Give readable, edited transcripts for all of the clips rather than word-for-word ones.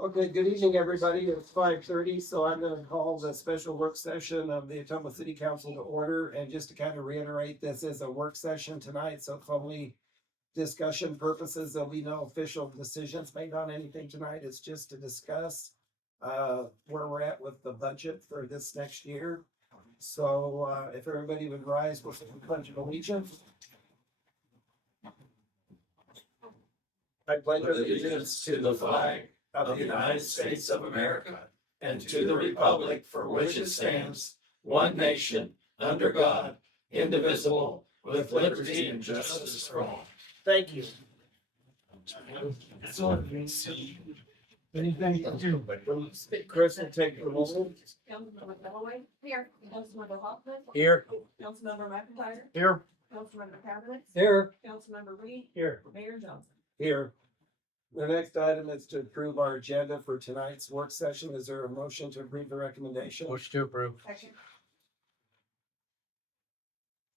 Okay, good evening, everybody. It's 5:30, so I'm gonna call the special work session of the Ottumwa City Council to order. And just to kind of reiterate, this is a work session tonight, so it's only discussion purposes. There'll be no official decisions made on anything tonight. It's just to discuss where we're at with the budget for this next year. So if everybody would rise, we'll say the pledge of allegiance. I pledge Allegiance to the flag of the United States of America and to the republic for which it stands, one nation, under God, indivisible, with liberty and justice for all. Thank you. Anything to do? Chris will take the roll. Councilmember Galloway. Here. Councilmember Hoffman. Here. Councilmember McIntyre. Here. Councilmember Cabinet. Here. Councilmember Reed. Here. Mayor Johnson. Here. The next item is to approve our agenda for tonight's work session. Is there a motion to approve the recommendation? Motion to approve. Second.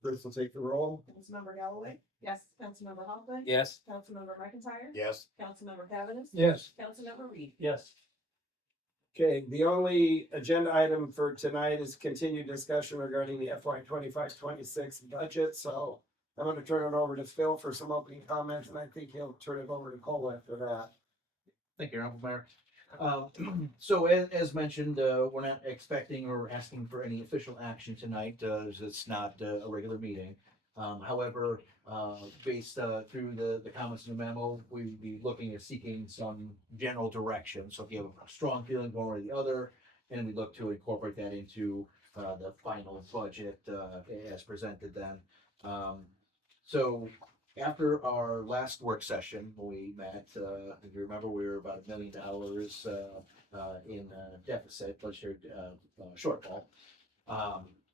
Chris will take the roll. Councilmember Galloway. Yes. Councilmember Hoffman. Yes. Councilmember McIntyre. Yes. Councilmember Cabinet. Yes. Councilmember Reed. Yes. Okay, the only agenda item for tonight is continued discussion regarding the FY 25-26 budget. So I'm going to turn it over to Phil for some opening comments, and I think he'll turn it over to Cole after that. Thank you, Honorable Mayor. So as mentioned, we're not expecting or asking for any official action tonight, as it's not a regular meeting. However, based through the comments in the memo, we'd be looking at seeking some general direction. So if you have a strong feeling one way or the other, and we look to incorporate that into the final budget as presented then. So after our last work session, when we met, if you remember, we were about $1 million in deficit, budget shortfall.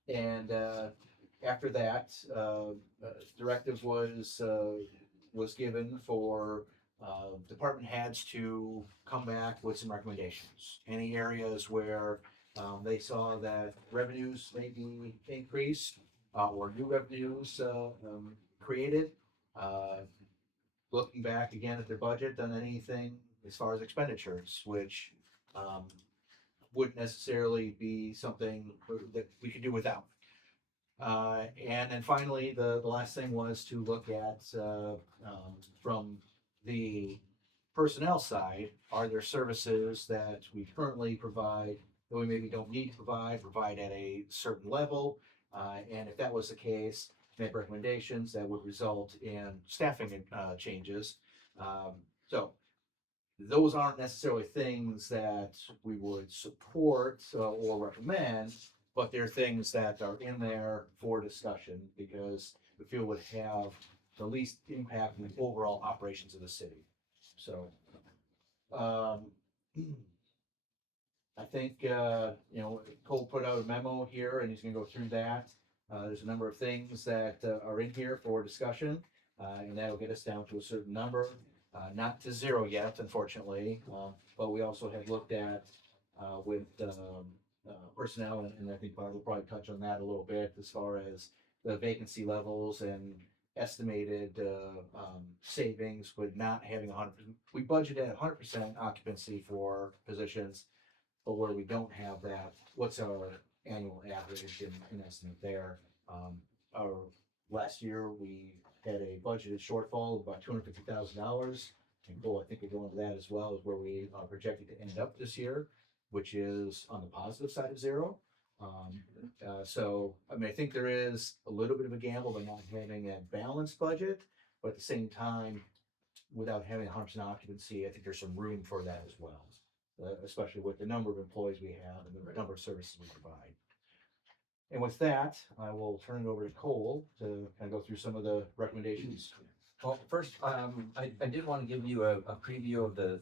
And after that, directive was given for department heads to come back with some recommendations. Any areas where they saw that revenues may be increased or new revenues created. Looking back again at their budget, done anything as far as expenditures, which wouldn't necessarily be something that we could do without. And then finally, the last thing was to look at from the personnel side, are there services that we currently provide that we maybe don't need to provide at a certain level? And if that was the case, make recommendations that would result in staffing changes. So those aren't necessarily things that we would support or recommend, but they're things that are in there for discussion because we feel would have the least impact on the overall operations of the city. So I think, Cole put out a memo here and he's gonna go through that. There's a number of things that are in here for discussion, and that'll get us down to a certain number, not to zero yet, unfortunately. But we also have looked at with personnel, and I think Barb will probably touch on that a little bit as far as the vacancy levels and estimated savings with not having 100%. We budgeted 100% occupancy for positions, but where we don't have that, what's our annual average and estimate there? Our last year we had a budgeted shortfall of about $250,000, and Cole, I think we'll go into that as well, is where we are projected to end up this year, which is on the positive side of zero. So I mean, I think there is a little bit of a gamble by not having a balanced budget, but at the same time, without having 100% occupancy, I think there's some room for that as well. Especially with the number of employees we have and the number of services we provide. And with that, I will turn it over to Cole to kind of go through some of the recommendations. Well, first, I did want to give you a preview of the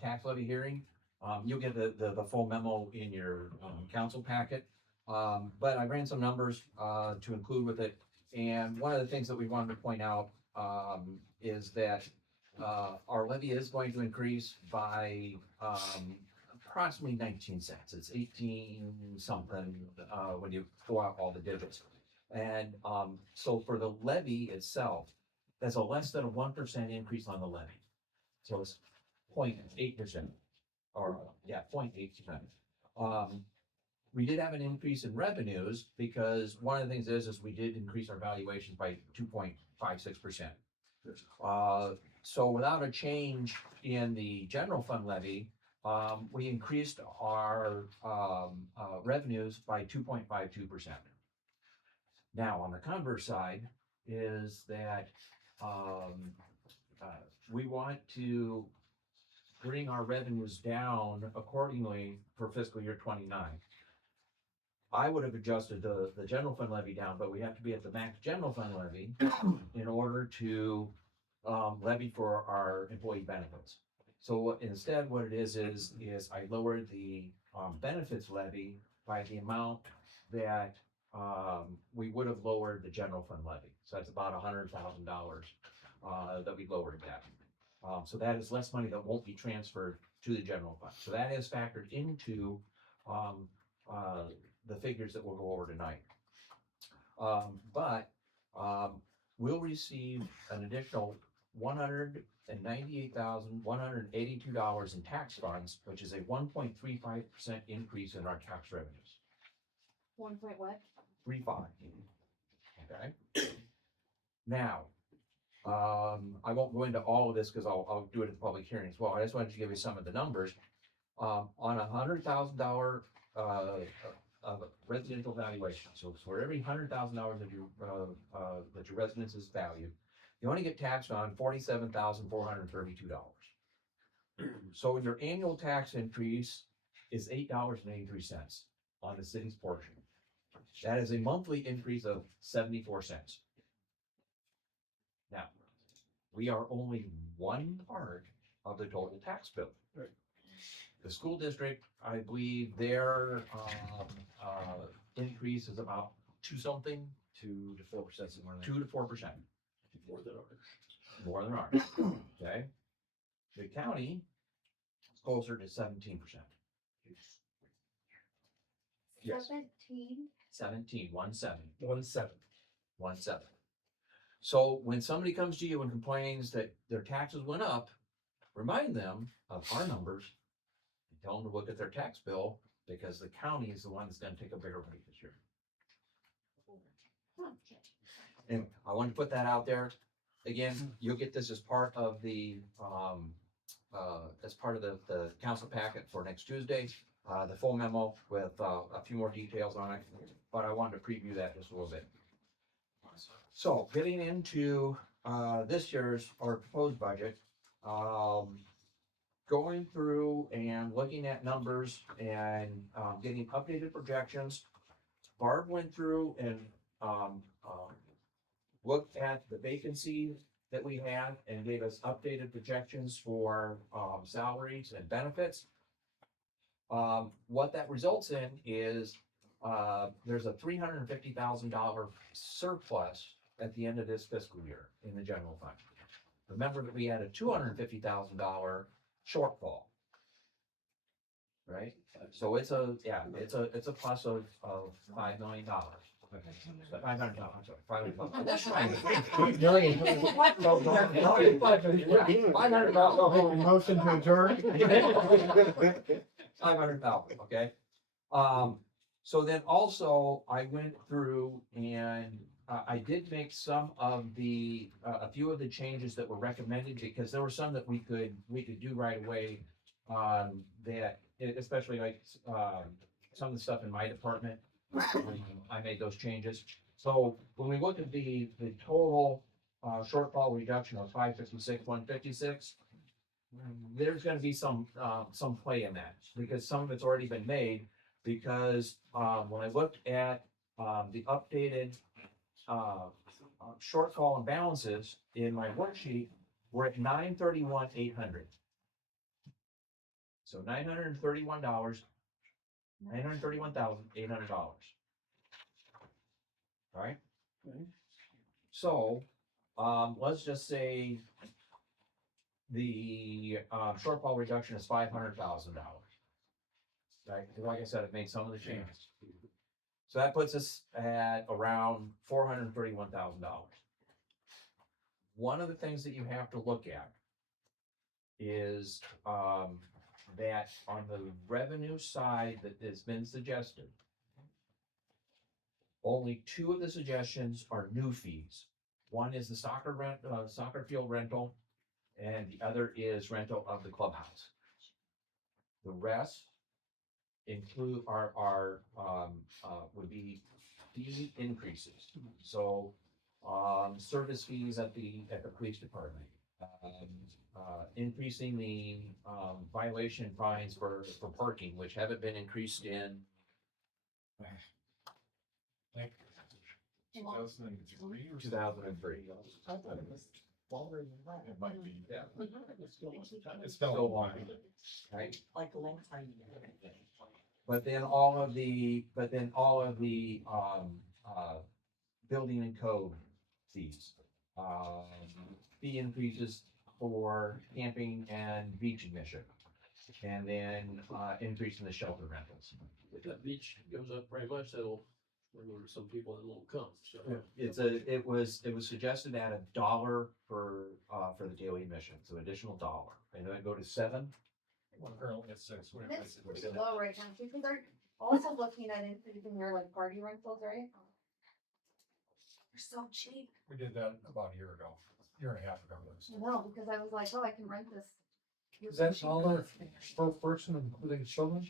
tax levy hearing. You'll get the full memo in your council packet. But I ran some numbers to include with it. And one of the things that we wanted to point out is that our levy is going to increase by approximately 19 cents. It's 18 something when you throw out all the digits. And so for the levy itself, that's a less than a 1% increase on the levy. So it's 0.8%. 0.8%. We did have an increase in revenues because one of the things is we did increase our valuations by 2.56%. So without a change in the general fund levy, we increased our revenues by 2.52%. Now, on the converse side is that we want to bring our revenues down accordingly for fiscal year 29. I would have adjusted the general fund levy down, but we have to be at the max general fund levy in order to levy for our employee benefits. So instead, what it is I lowered the benefits levy by the amount that we would have lowered the general fund levy. So that's about $100,000 that we lowered that. So that is less money that won't be transferred to the general fund. So that is factored into the figures that we'll go over tonight. But we'll receive an additional $198,182 in tax funds, which is a 1.35% increase in our tax revenues. 1 point what? 3.5. Okay. Now, I won't go into all of this because I'll do it at the public hearing as well. I just wanted to give you some of the numbers. On $100,000 of residential valuation, so for every $100,000 that your residence is valued, you only get taxed on $47,432. So your annual tax increase is $8.83 on the city's portion. That is a monthly increase of 74 cents. Now, we are only one part of the total tax bill. Right. The school district, I believe their increase is about 2 to 4%, somewhere 2 to 4%. More than ours. Okay. The county is closer to 17%. Yes. 17, 17. So when somebody comes to you and complains that their taxes went up, remind them of our numbers and tell them to look at their tax bill because the county is the one that's going to take a bigger rate this year. And I want to put that out there. Again, you'll get this as part of the council packet for next Tuesday. The full memo with a few more details on it, but I wanted to preview that just a little bit. So getting into this year's or proposed budget, going through and looking at numbers and getting updated projections. Barb went through and looked at the vacancy that we have and gave us updated projections for salaries and benefits. What that results in is there's a $350,000 surplus at the end of this fiscal year in the general fund. Remember that we had a $250,000 shortfall, right? So it's a plus of $5 million. $500,000. I'm sorry, $500,000. That's right. $500,000. Motion to adjourn. $500,000. Okay. So then also I went through and I did make some of the a few of the changes that were recommended because there were some that we could do right away. That especially like some of the stuff in my department, I made those changes. So when we look at the total shortfall reduction of 556, 156, there's going to be some play in that because some of it's already been made. Because when I looked at the updated shortfall and balances in my worksheet, we're at $931,800. So $931,800. All right. Okay. So let's just say the shortfall reduction is $500,000. Right, because like I said, it made some of the changes. So that puts us at around $431,000. One of the things that you have to look at is that on the revenue side that has been suggested, only two of the suggestions are new fees. One is the soccer field rental, and the other is rental of the clubhouse. The rest include would be fee increases. So, service fees at the police department. Increasing the, violation fines for parking, which haven't been increased in, Like 2003 or 2003. it might be. Yeah. It's So been a while. Right? Like a long time. But then all of the, building and code fees. Fee increases for camping and beach admission. And then, increase in the shelter rentals. If that beach goes up very much, that'll, remember some people that won't come, so. It was suggested at $1 for the daily admission, so additional $1. And then go to $7. Well, currently it's 6. And it's pretty low right now, too, because they're also looking at increasing their like party rentals, right? They're so cheap. We did that about a year and a half ago. No, because I was like, oh, I can rent this. Is that dollar per person, including children?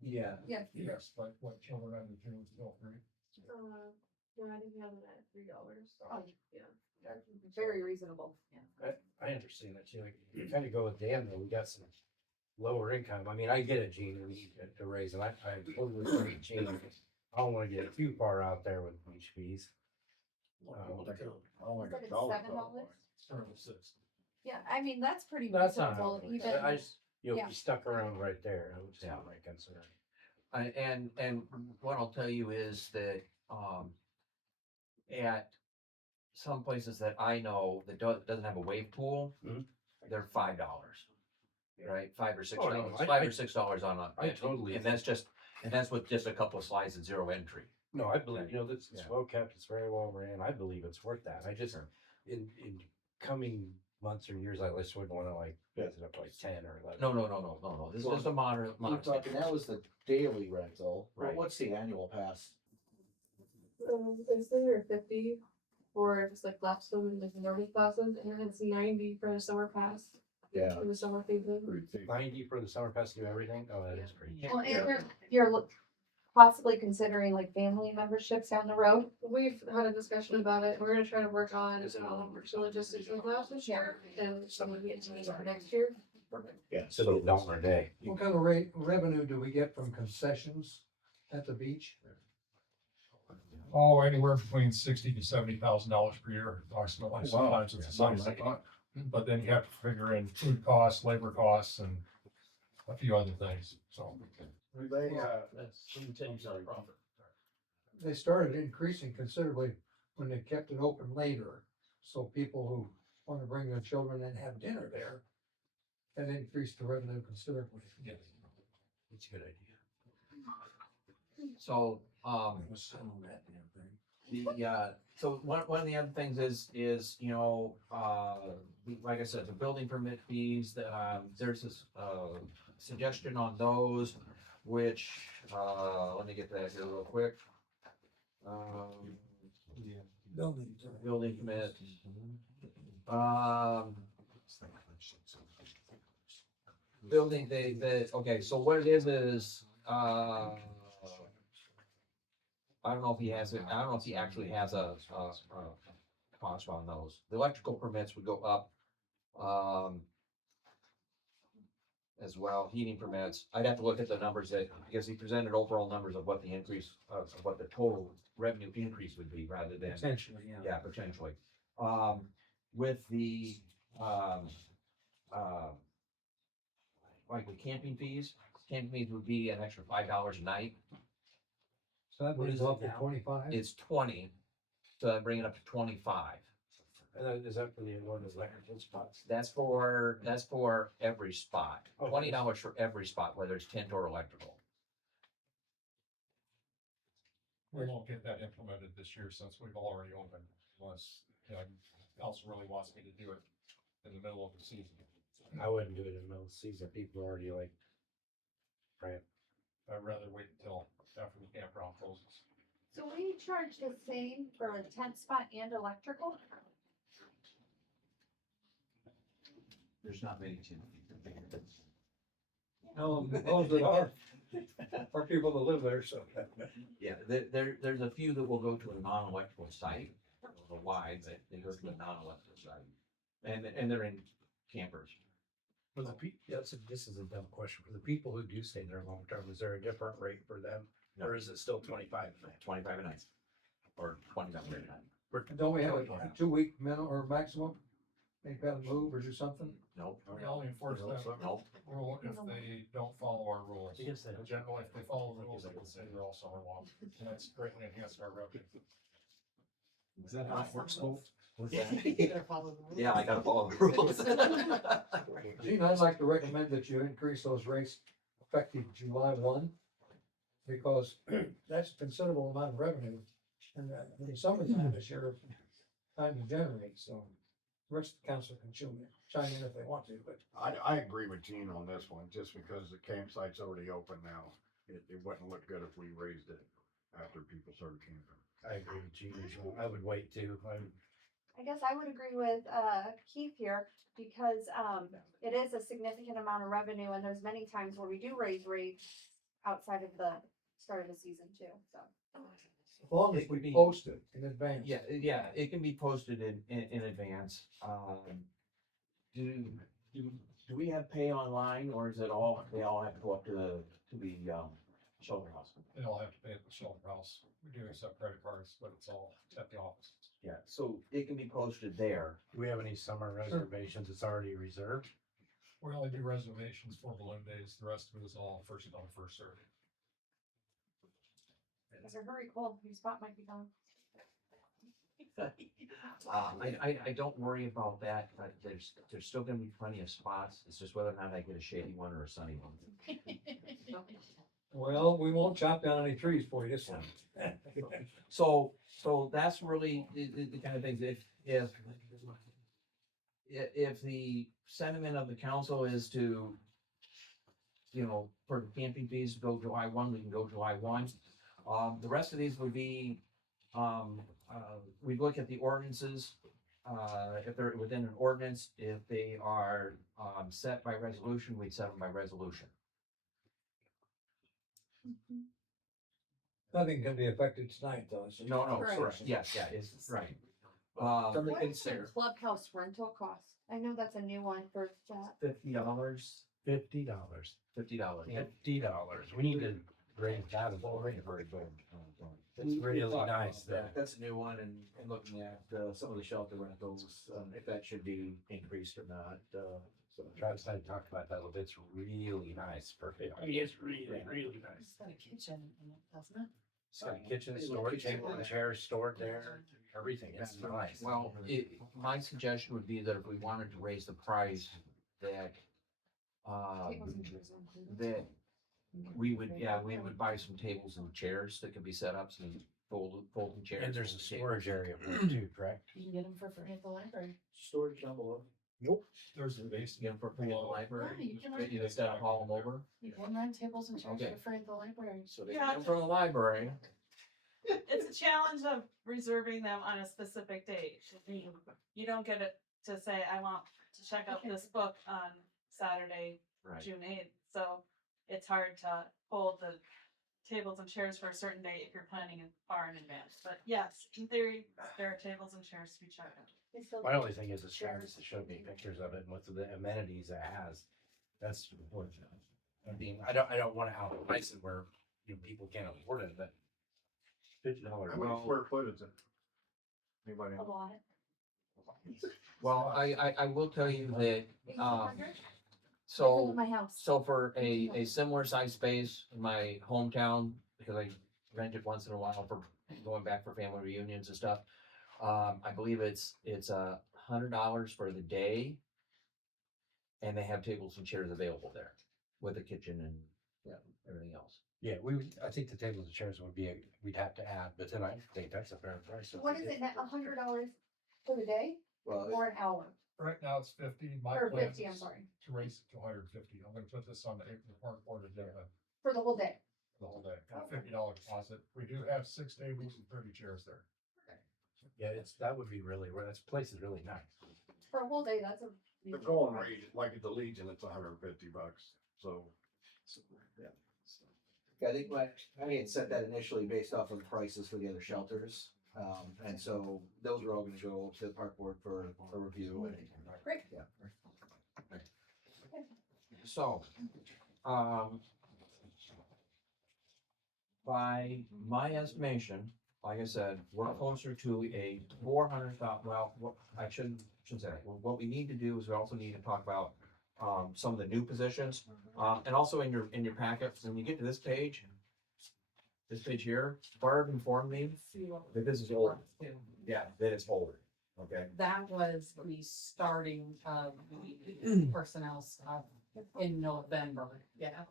Yeah. Yeah. Yes, but what children under 2 is still free. Yeah, I think we have it at $3. Oh. Yeah. Very reasonable. I understand that too. Like, you kind of go with Dan though. We got some lower income. I mean, I get it, Gene, we need to raise, and I totally agree with Gene. I don't want to get too far out there with beach fees. Oh, Instead of $7. Currently 6. Yeah, I mean, that's pretty That's not. reasonable, even. I just, you'll yeah. be stuck around right there. That was Yeah. my concern. And what I'll tell you is that, at some places that I know that doesn't have a wave pool, Mhm. they're $5, right? $5 or $6, Oh, no, I- $5 or $6 on a. I totally- And that's with just a couple of slides and zero entry. No, I believe, it's Yeah. well kept, it's very well ran. I believe it's worth that. I just, Sure. in coming months or years, I just wouldn't want to like raise it up to like 10 or 11. No. This is just a moderate. We're talking, that was the daily rental. Well, Right. what's the annual pass? It's either 50 or just like left swim like normal classes, and then it's 90 for the summer pass Yeah. for the summer season. 90 for the summer pass to do everything? Oh, that is pretty cheap. Well, and you're possibly considering like family memberships down the road. We've had a discussion about it. We're gonna try to work on some logistics in class this year and some of the for next year. Yeah, so $1 a day. What kind of revenue do we get from concessions at the beach? Oh, anywhere between $60,000 to $70,000 per year, approximately. Sometimes it's nice. But then you have to figure in food costs, labor costs, and a few other things, so. That's 10% profit. They started increasing considerably when they kept it open later. So people who want to bring their children and have dinner there, that increased the revenue considerably. It's a good idea. So, so one of the other things is, like I said, the building permit fees, there's this, suggestion on those, which, let me get that here real quick. Building permit. Building, okay, so what it is, I don't know if he has it, I don't know if he actually has a cost on those. The electrical permits would go up, as well, heating permits. I'd have to look at the numbers because he presented overall numbers of what the increase, of what the total revenue increase would be rather than. Potentially, yeah. Yeah, potentially. With the, like the camping fees would be an extra $5 a night. So that What brings is it up to now? 25. It's 20, so I bring it up to 25. And then is that for the one of the electrical spots? That's for every spot. Oh, $20 for every spot, whether it's tent or electrical. We won't get that implemented this year since we've already opened, unless, council really wants me to do it in the middle of the season. I wouldn't do it in the middle of the season. People are already like, right. I'd rather wait until after the campground closes. So we charge the same for a tent spot and electrical? There's not many to. No, those that are people that live there, so. Yeah, there's a few that will go to a non-electrical site, I don't know why, but they go to a non-electrical site. And they're in campers. For the this is a dumb question. For the people who do stay there long term, is there a different rate for them? Or is it still 25 a night? 25 a night. Or 29 a night. Don't we have a 2 week minimum or maximum? They gotta move or do something? Nope. We only enforce that Nope. rule if they don't follow our rules. I guess that- Generally, if they follow the rules, they can stay there all summer long, and that's greatly enhanced our revenue. Is that how it works, Cole? Yeah, I gotta follow the rules. Gene, I'd like to recommend that you increase those rates effective July 1. Because that's a considerable amount of revenue. And in the summertime this year, time to generate, so. The rest of the council can chime in if they want to, but. I agree with Gene on this one, just because the campsite's already open now. It wouldn't look good if we raised it after people started camping. I agree with Gene. I would wait too. I guess I would agree with Keith here because it is a significant amount of revenue and there's many times where we do raise rates outside of the start of the season too, so. As long as It would we be- post it in advance. Yeah, it can be posted in advance. Do we have pay online or is it all, they all have to go up to the shelter house? They all have to pay at the shelter house. We do accept credit cards, but it's all at the office. Yeah, so it can be posted there. Do we have any summer reservations? It's already reserved. We only do reservations for balloon days. The rest of it is all first come, first served. Better hurry, Cole, your spot might be gone. I don't worry about that, but there's still gonna be plenty of spots. It's just whether or not I get a shady one or a sunny one. Well, we won't chop down any trees for you this time. So that's really the kind of things, if the sentiment of the council is to, for the camping fees, go July 1, we can go July 1. The rest of these would be, we'd look at the ordinances, if they're within an ordinance, if they are, set by resolution, we'd set them by resolution. Nothing can be affected tonight, though. so- No, Right. correct, yes, it's, right. What is the clubhouse rental cost? I know that's a new one for that. $50. $50. $50. We need to raise that a little rate. It's really nice. That's a new one and looking at, some of the shelter rentals, if that should be increased or not, so. Travis and I talked about that a little bit. It's really nice. Perfect. I mean, it's really nice. It's got a kitchen in it, doesn't it? It's got a kitchen, storage table, and chairs stored there, everything. It's nice. Well, my suggestion would be that if we wanted to raise the price, that, Tables and chairs are included. that we would buy some tables and chairs that could be set up, some folding chairs. And there's a folding storage tables. area for it too, correct? You can get them for free at the library. Storage down below. There's a You basement. get them for free at the library, Yeah, you can you just gotta haul them over, You can rent tables and chairs Okay. for free at the library. so they Yeah. get them from the library. It's a challenge of reserving them on a specific date. You don't get it to say, I want to check out this book on Saturday, Right. June 8th. So it's hard to hold the tables and chairs for a certain date if you're planning it far in advance. But yes, in theory, there are tables and chairs to be checked out. They still- My only thing is it's Travis to show me pictures of it and what the amenities it has. That's important. I mean, I don't want to outprice it where, people can't afford it, but $50. How many square foot is it? Anybody? A lot. Well, I will tell you that, 1,800? so. Bigger than my house. So for a similar size space in my hometown, because I rent it once in a while for going back for family reunions and stuff. I believe it's $100 for the day. And they have tables and chairs available there with a kitchen and everything else. Yeah, I think the tables and chairs we'd have to add, but then I think that's a fair price. What is it, $100 for the day Well, or an hour? Right now it's 50. My Or plan 50, I'm is sorry, to raise it to 150. I'm gonna put this on the April park board agenda for the whole day. the whole day. $50 deposit. We do have 6 tables and 30 chairs there. Yeah, that would be really, this place is really nice. For a whole day, that's a. The going rate, like at the Legion, it's $150, so. I think I had said that initially based off of prices for the other shelters. And so those are all gonna go to the park board for a review. Great. Yeah. So, by my estimation, like I said, we're closer to a 400,000, well, I shouldn't say that. Well, what we need to do is we also need to talk about, some of the new positions. And also in your packet, when you get to this page here, Barb informed me that this is old. Yeah, that it's older, okay? That was the starting of personnel stuff in November. Yeah.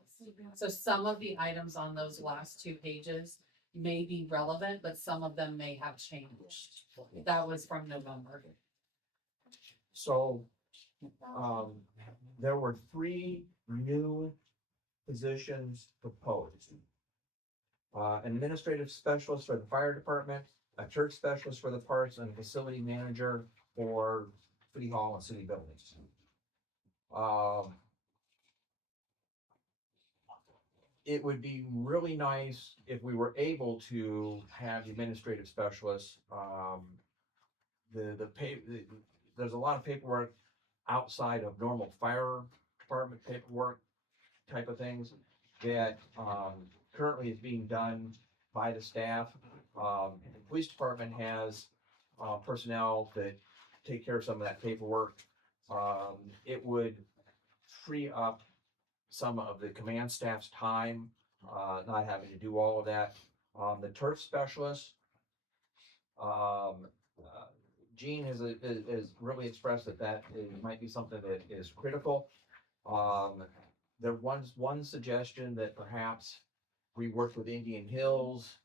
So some of the items on those last 2 pages may be relevant, but some of them may have changed. That was from November. So, there were 3 new positions proposed. An administrative specialist for the fire department, a church specialist for the parks, and a facility manager for city hall and city buildings. It would be really nice if we were able to have the administrative specialists, there's a lot of paperwork outside of normal fire department paperwork type of things that, currently is being done by the staff. The police department has, personnel that take care of some of that paperwork. It would free up some of the command staff's time, not having to do all of that. The turf specialist, Gene has really expressed that might be something that is critical. There was one suggestion that perhaps we worked with Indian Hills,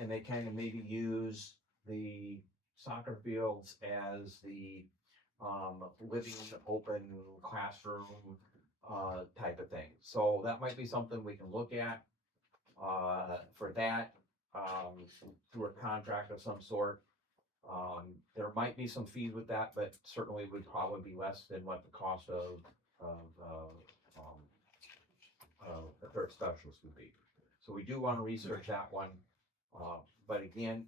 and they kind of maybe use the soccer fields as the living open classroom type of thing. So that might be something we can look at for that through a contract of some sort. There might be some fees with that, but certainly would probably be less than what the cost of a third specialist would be. So we do want to research that one. But again,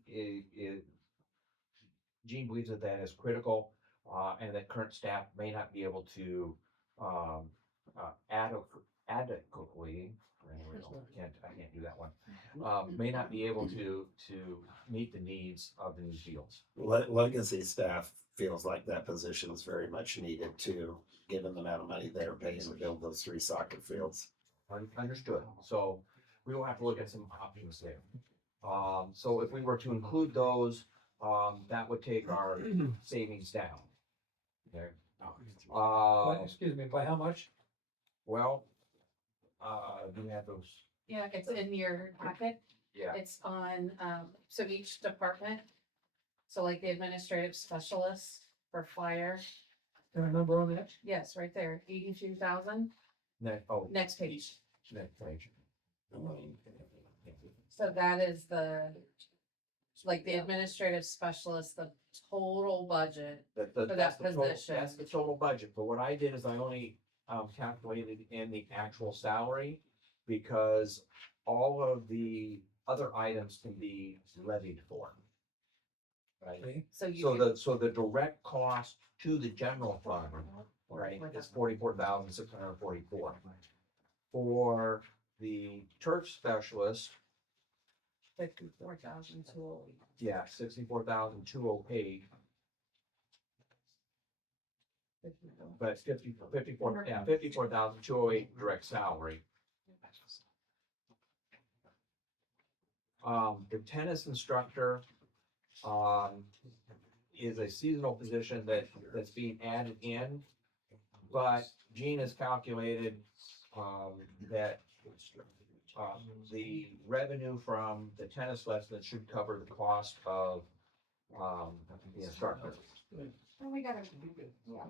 Gene believes that is critical, and that current staff may not be able to adequately, I can't do that one, may not be able to meet the needs of the new fields. Legacy staff feels like that position is very much needed too, given the amount of money they're paying to build those 3 soccer fields. Understood. So we will have to look at some options there. So if we were to include those, that would take our savings down. Okay. Excuse me, by how much? Well, do you have those? Yeah, it's in your packet. Yeah. It's on, so each department, so like the administrative specialist for fire, Got a number on that? yes, right there, 82,000. Next page. Next page. So that is like the administrative specialist, the total budget. That's that the total- position. That's the total budget, but what I did is I only calculated in the actual salary, because all of the other items can be levied for. Right? Okay. So the direct cost to the general fund, right, is 44,644. For the church specialist, 54,208. yeah, 64,208. But 54,208 direct salary. The tennis instructor, is a seasonal position that's being added in. But Gene has calculated, that, the revenue from the tennis lessons should cover the cost of, the instructor. And we gotta, yeah.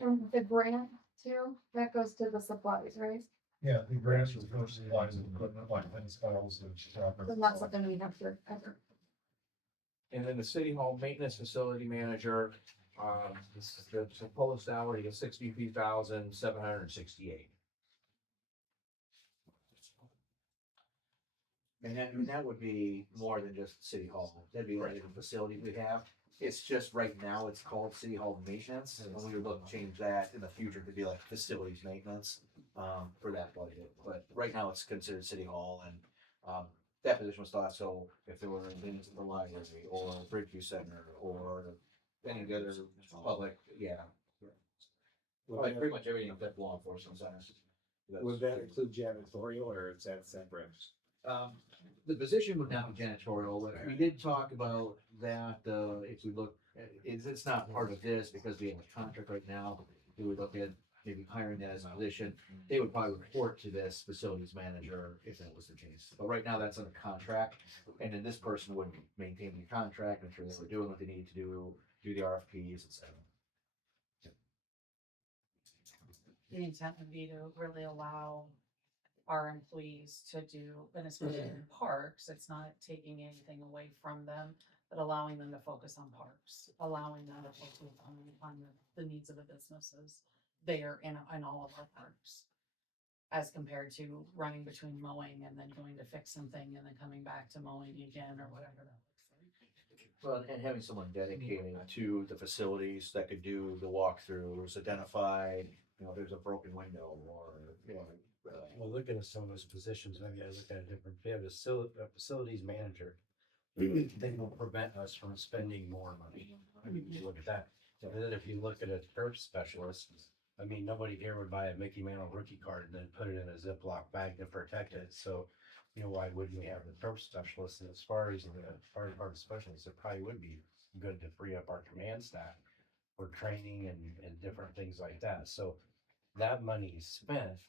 And the grant too, that goes to the supplies, right? Yeah, the grants for first supplies and equipment like fence files and. So not something we have to ever. And then the city hall maintenance facility manager, this is the proposed salary is 63,768. And that would be more than just city hall, that'd be like the facilities we have. It's just right now, it's called city hall maintenance, and we would look to change that in the future to be like facilities maintenance, for that budget. But right now, it's considered city hall, and, that position was thought, so if there were things at the library, or Bridgeview Center, or any of the other public, yeah. Like pretty much everything that law enforcement centers. Would that include janitorial or is that separate? The position would not be janitorial, but we did talk about that, if we look, it's not part of this because we have a contract right now. We would look at maybe hiring that as a position. They would probably report to this facilities manager if that was the case. But right now, that's under contract, and then this person would maintain the contract, ensure they were doing what they need to do the RFPs, et cetera. The intent would be to really allow our employees to do, and especially in parks, it's not taking anything away from them, but allowing them to focus on parks, allowing them to focus on the needs of the businesses there in all of our parks. As compared to running between mowing and then going to fix something and then coming back to mowing again or whatever that looks like. Well, and having someone dedicated to the facilities that could do the walkthroughs, identify, there's a broken window or, Well, looking at some of those positions, maybe I look at a different, if you have a facilities manager, they will prevent us from spending more money. I mean, you look at that. And then if you look at a turf specialist, I mean, nobody here would buy a Mickey Mantle rookie card and then put it in a Ziploc bag to protect it. So, why wouldn't we have the turf specialist? And as far as the fire department specialists, it probably would be good to free up our command staff for training and different things like that. So that money spent,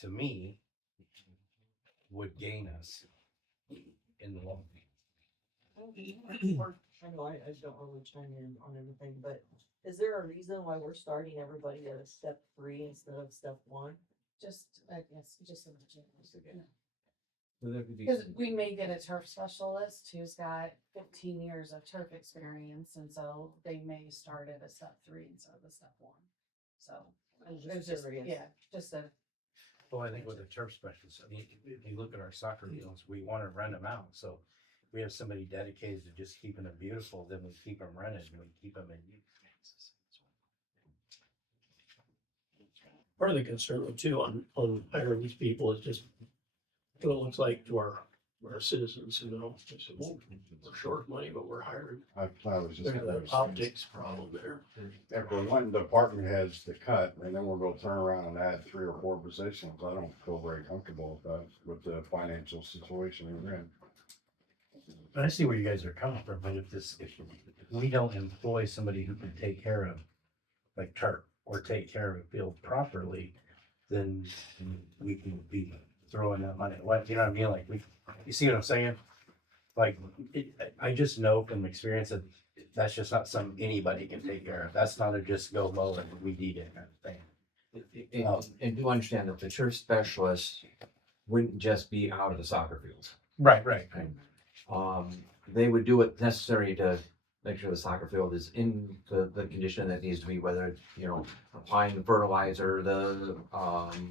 to me, would gain us in the long run. I know I don't really chime in on anything, but is there a reason why we're starting everybody at a step 3 instead of step 1? Just, I guess, just so much. So there could be Because some- we may get a turf specialist who's got 15 years of turf experience, and so they may start at a step 3 instead of a step 1. So, I'm it was just, curious. yeah, just a, Well, I think with the turf specialists, I mean, if you look at our soccer fields, we want to rent them out. So we have somebody dedicated to just keeping them beautiful, then we keep them rented and we keep them in use. Part of the concern too on hiring these people is just what it looks like to our citizens, they say, well, we're short of money, but we're hiring. I was just. There's that optics problem there. If we're letting department heads to cut, and then we're gonna turn around and add 3 or 4 positions, I don't feel very comfortable with that, with the financial situation we're in. I see where you guys are coming from, but if we don't employ somebody who can take care of like turf or take care of a field properly, then we can be throwing that money away. You know what I mean? Like you see what I'm saying? Like I just know from experience that that's just not something anybody can take care of. That's not a just go mow and weed eat it kind of thing. And do understand that the turf specialist wouldn't just be out of the soccer fields. Right. They would do what's necessary to make sure the soccer field is in the condition that needs to be, whether it's, applying the fertilizer, the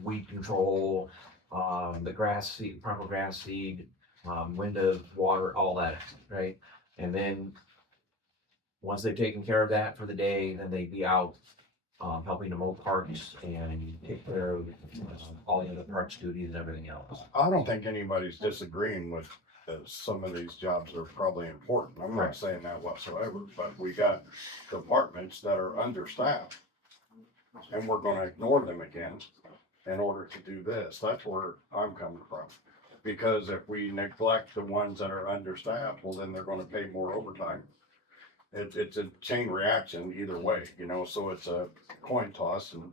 weed control, the grass seed, proper grass seed, wind of water, all that, right? And then once they've taken care of that for the day, then they'd be out helping to mow parks and take care of all the other parks duties and everything else. I don't think anybody's disagreeing with some of these jobs are probably important. I'm not saying that whatsoever, but we got departments that are understaffed. And we're gonna ignore them again in order to do this. That's where I'm coming from. Because if we neglect the ones that are understaffed, well, then they're gonna pay more overtime. It's a chain reaction either way, so it's a coin toss, and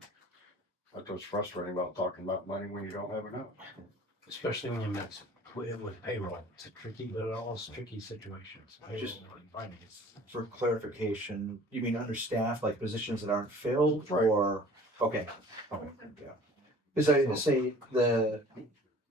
that's what's frustrating about talking about money when you don't have enough. Especially when you mix with payroll. It's a tricky, but always tricky situations. Just- Payroll and finance. For clarification, you mean understaffed, like positions that aren't filled, Right. or, okay, okay, yeah. Because I say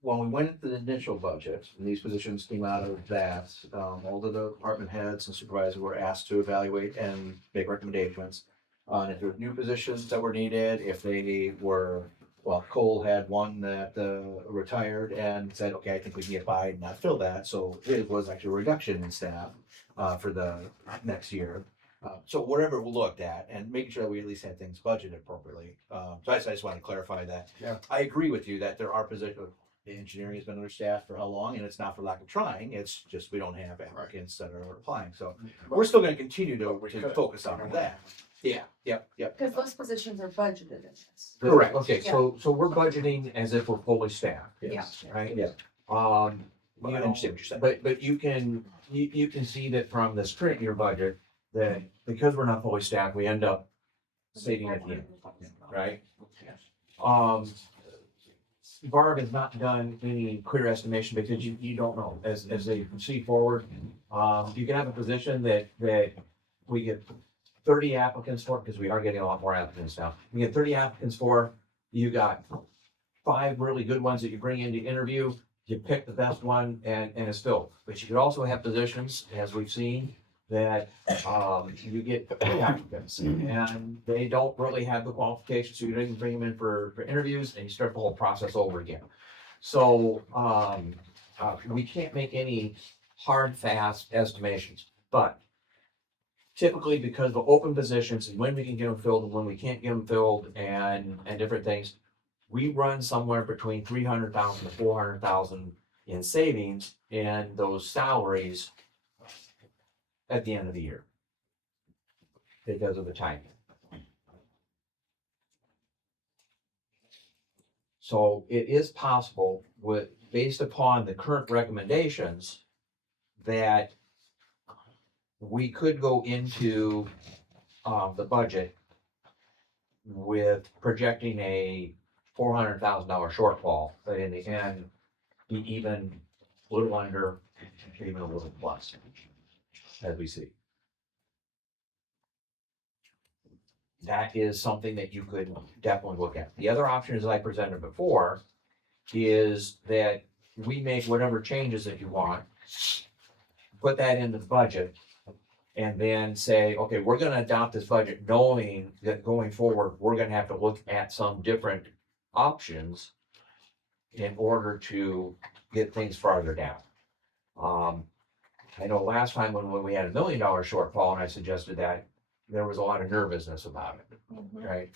when we went into the initial budget, and these positions came out of that, all of the department heads and supervisors were asked to evaluate and make recommendations on if there were new positions that were needed, if they were, well, Cole had one that retired and said, okay, I think we can get by and not fill that, so it was actually a reduction in staff for the next year. So whatever we looked at and making sure that we at least had things budgeted appropriately. So I just want to clarify that. Yeah. I agree with you that there are positions, the engineering has been understaffed for how long, and it's not for lack of trying, it's just we don't have applicants that are applying, so we're still gonna continue to focus on that. Yeah, yep. Because those positions are budgeted in this. Correct. Okay, so we're budgeting as if we're fully staffed. Yes. Right? Yeah. You I understand what you're saying. But you can see that from this current year budget, that because we're not fully staffed, we end up saving at the end, right? Barb has not done any clear estimation because you don't know, as they proceed forward. You can have a position that we get 30 applicants for, because we are getting a lot more applicants now. We get 30 applicants for, you got 5 really good ones that you bring in to interview, you pick the best one and it's filled. But you could also have positions, as we've seen, that you get 50 applicants and they don't really have the qualifications, so you don't even bring them in for interviews and you start the whole process over again. So we can't make any hard, fast estimations, but typically because of open positions and when we can get them filled and when we can't get them filled and different things, we run somewhere between 300,000 to 400,000 in savings in those salaries at the end of the year because of the timing. So it is possible based upon the current recommendations that we could go into the budget with projecting a $400,000 shortfall, but in the end, be even a little under, even a little plus, as we see. That is something that you could definitely look at. The other option, as I presented before, is that we make whatever changes that you want, put that into the budget, and then say, okay, we're gonna adopt this budget knowing that going forward, we're gonna have to look at some different options in order to get things farther down. I know last time when we had $1 million shortfall and I suggested that, there was a lot of nervousness about it, right?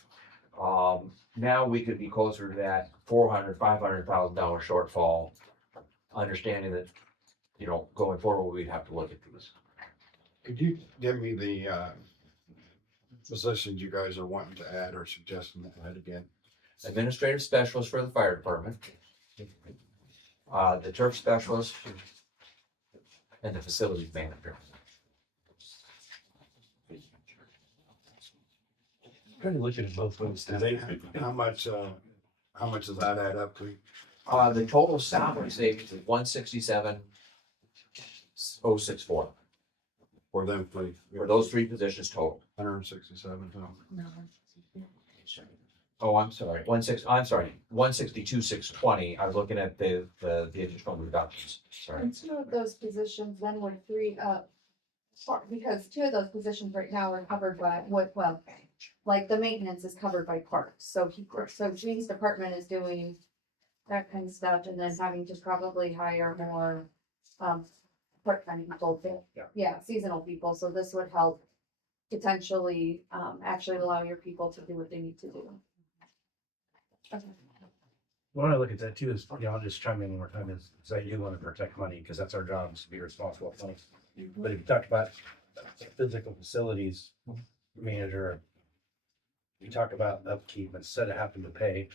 Now we could be closer to that $400,000, $500,000 shortfall, understanding that, going forward, we'd have to look at these. Could you give me the positions you guys are wanting to add or suggesting to add again? Administrative specialist for the fire department, the turf specialist, and the facilities manager. Trying to look at it both ways. How much does that add up to? The total salary savings is 167,064 For them, please. for those 3 positions total. 167. Oh, I'm sorry, 162,620. I was looking at the additional reductions, sorry. And 2 of those positions then would free up, because 2 of those positions right now are covered by like the maintenance is covered by parks. So Gene's department is doing that kind of stuff and then having to probably hire more, part-time people, seasonal people. So this would help potentially, actually allow your people to do what they need to do. Okay. When I look at that too is, I'll just chime in one more time, is I do want to protect money because that's our job, is to be responsible for money. But if you talk about physical facilities manager, you talk about upkeep, instead of having to pay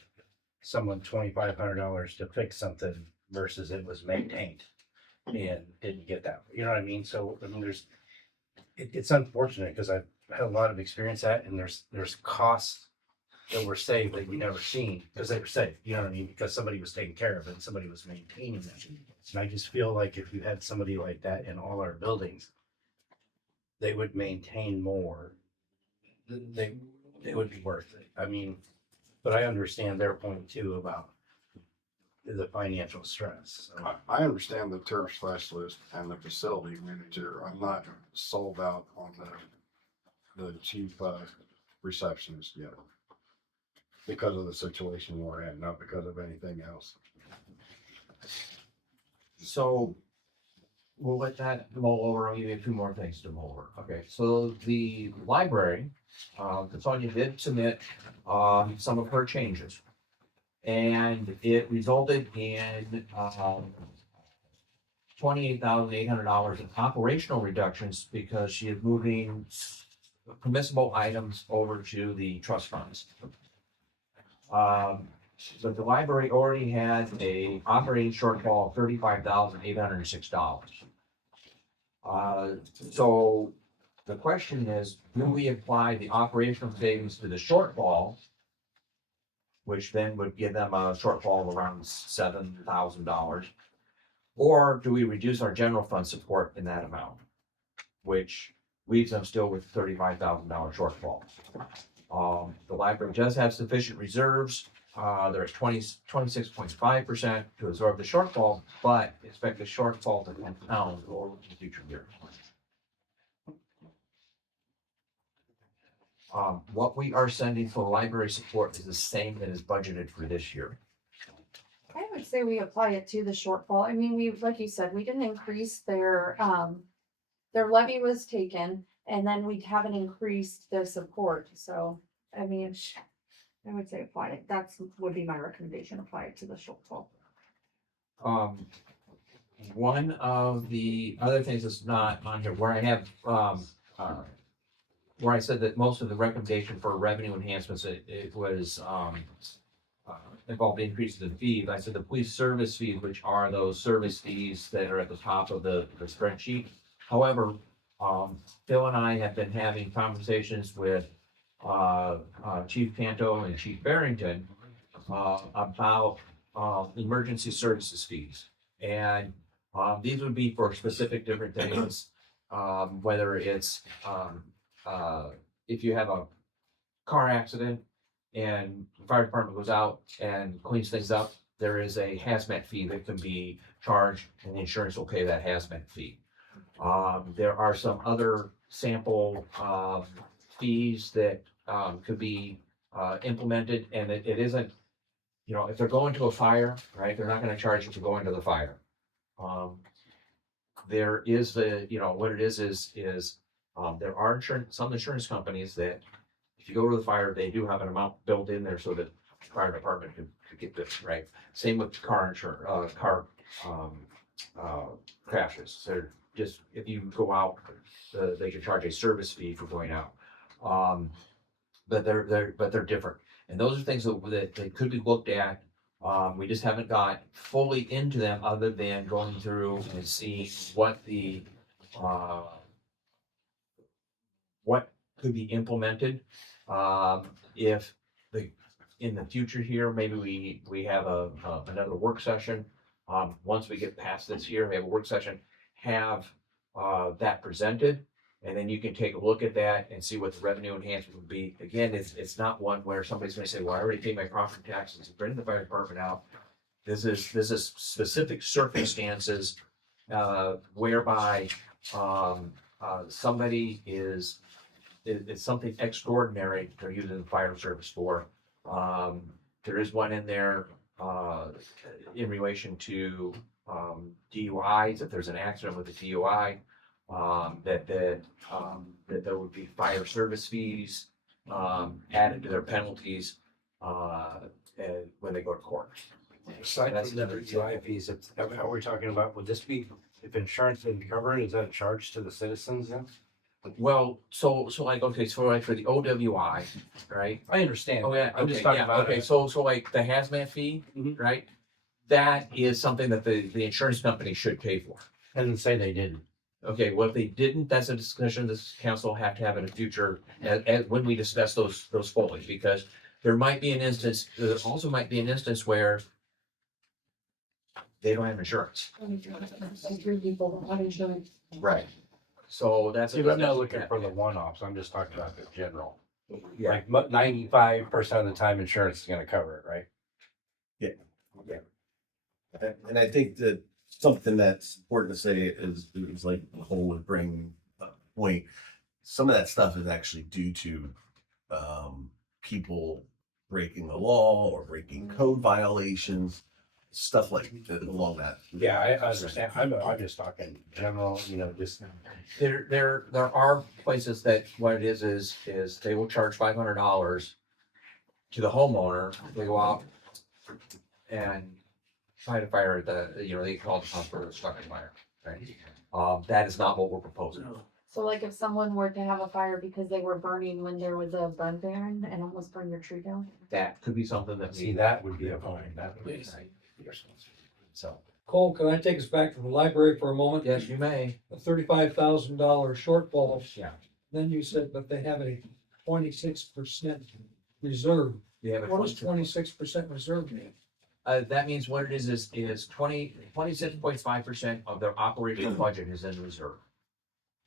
someone $2,500 to fix something versus it was maintained and didn't get that, you know what I mean? So, I mean, it's unfortunate because I've had a lot of experience at, and there's costs that were saved that you never seen, because they were saved, you know what I mean? Because somebody was taking care of it and somebody was maintaining them. And I just feel like if you had somebody like that in all our buildings, they would maintain more. They would be worth it. I mean, but I understand their point too about the financial stress. So. I understand the turf specialist and the facility manager. I'm not sold out on the chief receptionist yet. Because of the situation we're in, not because of anything else. So we'll let that mull over. I'll give you a few more things to mull over. Okay, so the library, Sonia did submit some of her changes. And it resulted in $28,800 in operational reductions because she is moving permissible items over to the trust funds. But the library already had a operating shortfall of $35,806. So the question is, do we apply the operational savings to the shortfall, which then would give them a shortfall of around $7,000? Or do we reduce our general fund support in that amount, which leaves them still with $35,000 shortfall? The library does have sufficient reserves. There's 26.5% to absorb the shortfall, but expect the shortfall to compound over the future years. What we are sending for library support is the same that is budgeted for this year. I would say we apply it to the shortfall. I mean, we, like you said, we didn't increase their levy was taken, and then we haven't increased the support. So, I mean, I would say apply it. That's would be my recommendation. Apply it to the shortfall. One of the other things that's not on here, where I have, where I said that most of the recommendation for revenue enhancements, it was, involved increases in fees. I said the police service fees, which are those service fees that are at the top of the spreadsheet. However, Phil and I have been having conversations with Chief Canto and Chief Barrington about emergency services fees. And these would be for specific different things, whether it's if you have a car accident and the fire department goes out and cleans things up, there is a hazmat fee that can be charged and the insurance will pay that hazmat fee. There are some other sample fees that could be implemented, and it isn't, you know, if they're going to a fire, right, they're not gonna charge you for going to the fire. There is the, you know, what it is there are some insurance companies that if you go to the fire, they do have an amount built in there so that the fire department could get this, right? Same with car insurance, crashes. They're just, if you go out, they can charge a service fee for going out. But they're different. And those are things that they could be looked at. We just haven't got fully into them other than going through and seeing what the, what could be implemented. If in the future here, maybe we have another work session. Once we get past this year, we have a work session, have that presented, and then you can take a look at that and see what the revenue enhancement would be. Again, it's not one where somebody's gonna say, well, I already paid my property taxes, bring the fire department out. This is specific circumstances whereby somebody is something extraordinary they're using the fire service for. There is one in there in relation to DUIs. If there's an accident with a DUI, that there would be fire service fees added to their penalties when they go to court. Aside from the DUI fees, how we're talking about, would this be, if insurance didn't cover it, is that a charge to the citizens then? Well, so like, okay, so like for the OWI, right? I understand. Oh, yeah, I'm just okay, talking yeah, about okay, it. so like the hazmat fee, Mhm. right? That is something that the insurance company should pay for. I didn't say they didn't. Okay, well, if they didn't, that's a discussion this council will have to have in the future, when we discuss those fully, because there might be an instance, there also might be an instance where they don't have insurance. Three people, uninsured. Right. So that's. See, but I'm not looking for the one-offs, I'm just talking about the general. Yeah. Like 95% of the time insurance is gonna cover it, right? And I think that something that's important to say is like Nicole would bring a point. Some of that stuff is actually due to people breaking the law or breaking code violations, stuff like along that. Yeah, I understand, I'm just talking general, just. There are places that what it is they will charge $500 to the homeowner. They go out and try to fire they call the pump for structure fire, right? That is not what we're proposing. So like if someone were to have a fire because they were burning when there was a burn ban and almost burned your tree down? That could be something that See, that would be a fine, that would be. So. Cole, can I take us back to the library for a moment? Yes, you may. A $35,000 shortfall. Yeah. Then you said, but they have a 26% reserve. You have a What does 26% reserve mean? That means what it is 26.5% of their operating budget is in reserve.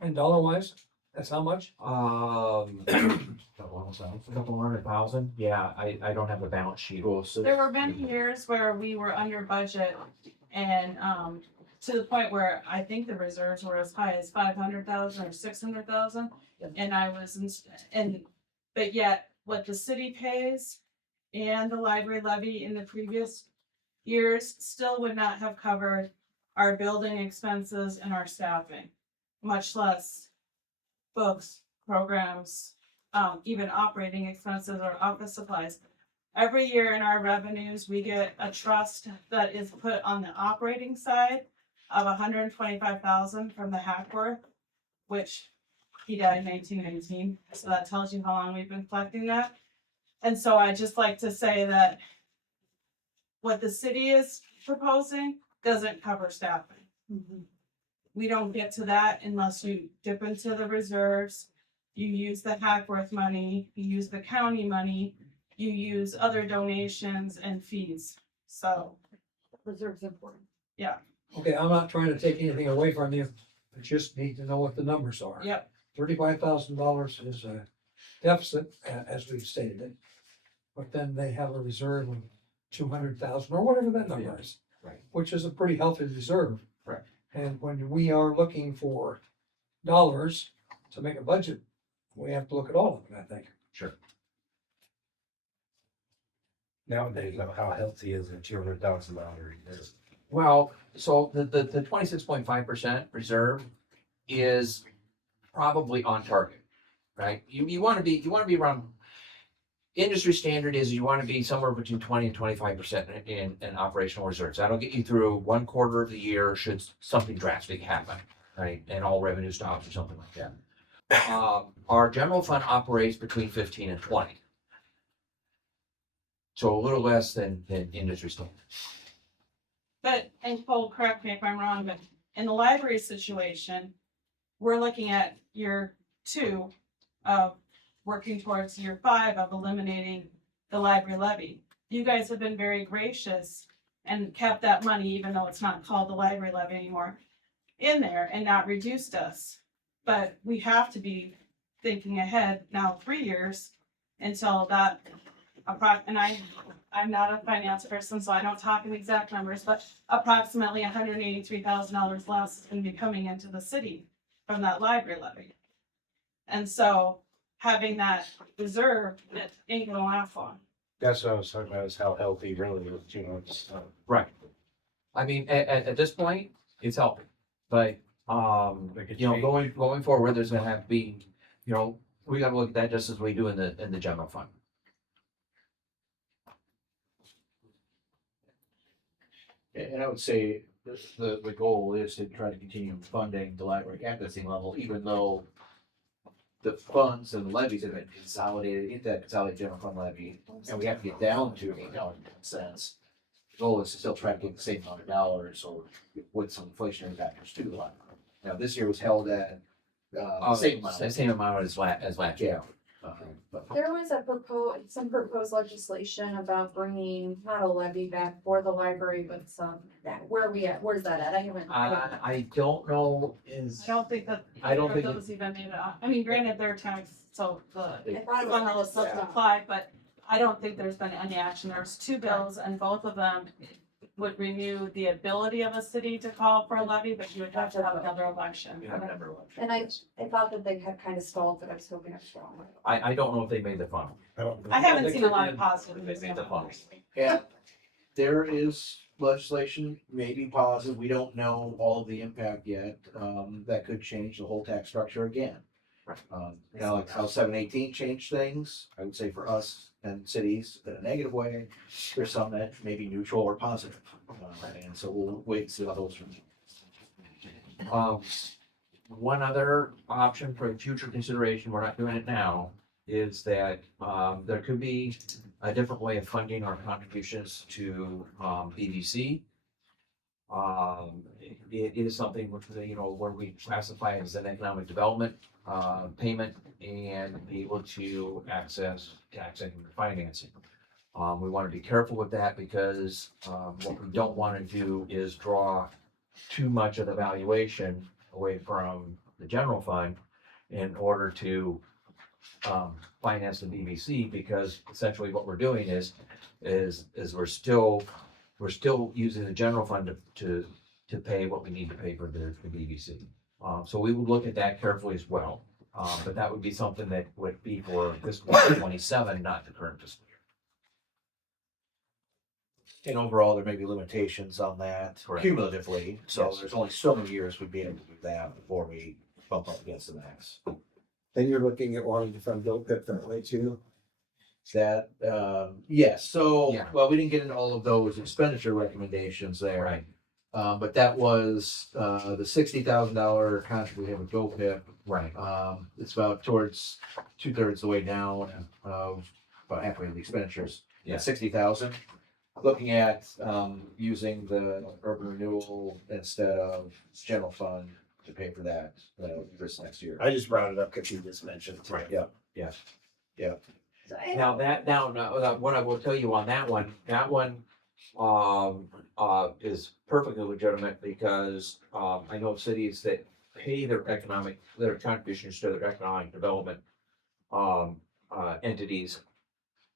And dollar wise, that's how much? Couple hundred thousand. Yeah, I don't have the balance sheet. There were many years where we were under budget and, to the point where I think the reserves were as high as 500,000 or 600,000. And but yet what the city pays and the library levy in the previous years still would not have covered our building expenses and our staffing, much less books, programs, even operating expenses or office supplies. Every year in our revenues, we get a trust that is put on the operating side of 125,000 from the Hackworth, which he died in 1919. So that tells you how long we've been collecting that. And so I just like to say that what the city is proposing doesn't cover staffing. We don't get to that unless you dip into the reserves, you use the Hackworth money, you use the county money, you use other donations and fees. So Reserve's important. Okay, I'm not trying to take anything away from you. I just need to know what the numbers are. Yep. $35,000 is a deficit, as we've stated it. But then they have a reserve of 200,000 or whatever that number is. Right. Which is a pretty healthy reserve. Correct. And when we are looking for dollars to make a budget, we have to look at all of them, I think. Sure. Nowadays, how healthy is a $200,000? Well, so the 26.5% reserve is probably on target, right? You want to be around. Industry standard is you want to be somewhere between 20 and 25% in operational reserves. That'll get you through 1 quarter of the year should something drastic happen, right? And all revenue stops or something like that. Our general fund operates between 15 and 20. So a little less than industry standard. But, and Cole, correct me if I'm wrong, but in the library situation, we're looking at year 2 of working towards year 5 of eliminating the library levy. You guys have been very gracious and kept that money, even though it's not called the library levy anymore, in there and not reduced us. But we have to be thinking ahead now 3 years until that, and I'm not a finance person, so I don't talk in exact numbers, but approximately $183,000 less is gonna be coming into the city from that library levy. And so having that reserve, it ain't gonna last long. That's what I was talking about, is how healthy really is, it's, Right. I mean, at this point, it's healthy, but, going forward, there's gonna have to be, we gotta look at that just as we do in the general fund. And I would say the goal is to try to continue funding the library at the same level, even though the funds and levies have been consolidated into that consolidated general fund levy, and we have to get down to $8.10. The goal is to still try to get the same amount of dollars or with some inflationary factors to the library. Now, this year was held at same amount. Same amount as last year. But There was some proposed legislation about bringing, not a levy back for the library, but where's that at? I haven't. I don't know is. I don't think that. I don't either think of it- those even made it. I mean, granted, their tax, so the I thought it was fund kind was of supposed to apply, but I don't think there's been any action. There's two bills and both of them would renew the ability of a city to call for a levy, but you would have to have another election. You have never looked. And I thought that they had kind of stalled, but I was hoping it was wrong. I don't know if they made the funnel. I haven't seen a lot of positive. They made the funnel. And there is legislation, maybe positive, we don't know all of the impact yet, that could change the whole tax structure again. Kind of like how 718 changed things, I would say for us and cities in a negative way, there's some that may be neutral or positive. And so we'll wait and see how those are. One other option for future consideration, we're not doing it now, is that there could be a different way of funding our contributions to BBC. It is something which, where we classify as an economic development payment and be able to access tax and financing. We want to be careful with that because what we don't want to do is draw too much of the valuation away from the general fund in order to finance the BBC, because essentially what we're doing is we're still using the general fund to pay what we need to pay for the BBC. So we would look at that carefully as well. But that would be something that would be for fiscal 27, not the current fiscal year. And overall, there may be limitations on that Correct. cumulatively, so Yes. there's only so many years we'd be able to do that before we bump up against the max. And you're looking at wanting to fund Bill Pitt that way too? That, yes, so, Yeah. well, we didn't get into all of those expenditure recommendations there. Right. But that was, the $60,000 contract we have with GoPip. Right. It's about towards 2/3 the way down of about halfway of the expenditures. Yeah. 60,000. Looking at, using the urban renewal instead of general fund to pay for that, this next year. I just brought it up because you just mentioned it. Right. Yeah. Yes. Yeah. So Now what I will tell you on that one is perfectly legitimate because I know of cities that pay their contributions to their economic development entities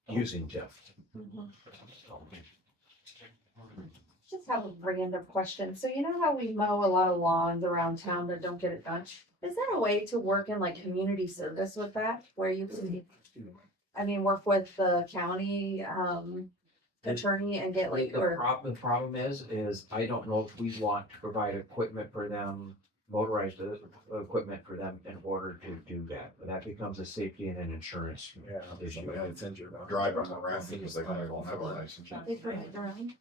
using Jeff. Just have a random question. So you know how we mow a lot of lawns around town that don't get it done? Is there a way to work in like community service with that, where you can, work with the county, attorney and get like, or, The problem is I don't know if we want to provide equipment for them, motorized equipment for them in order to do that. That becomes a safety and an insurance issue. Drive them around because they don't have a license. they provide their own?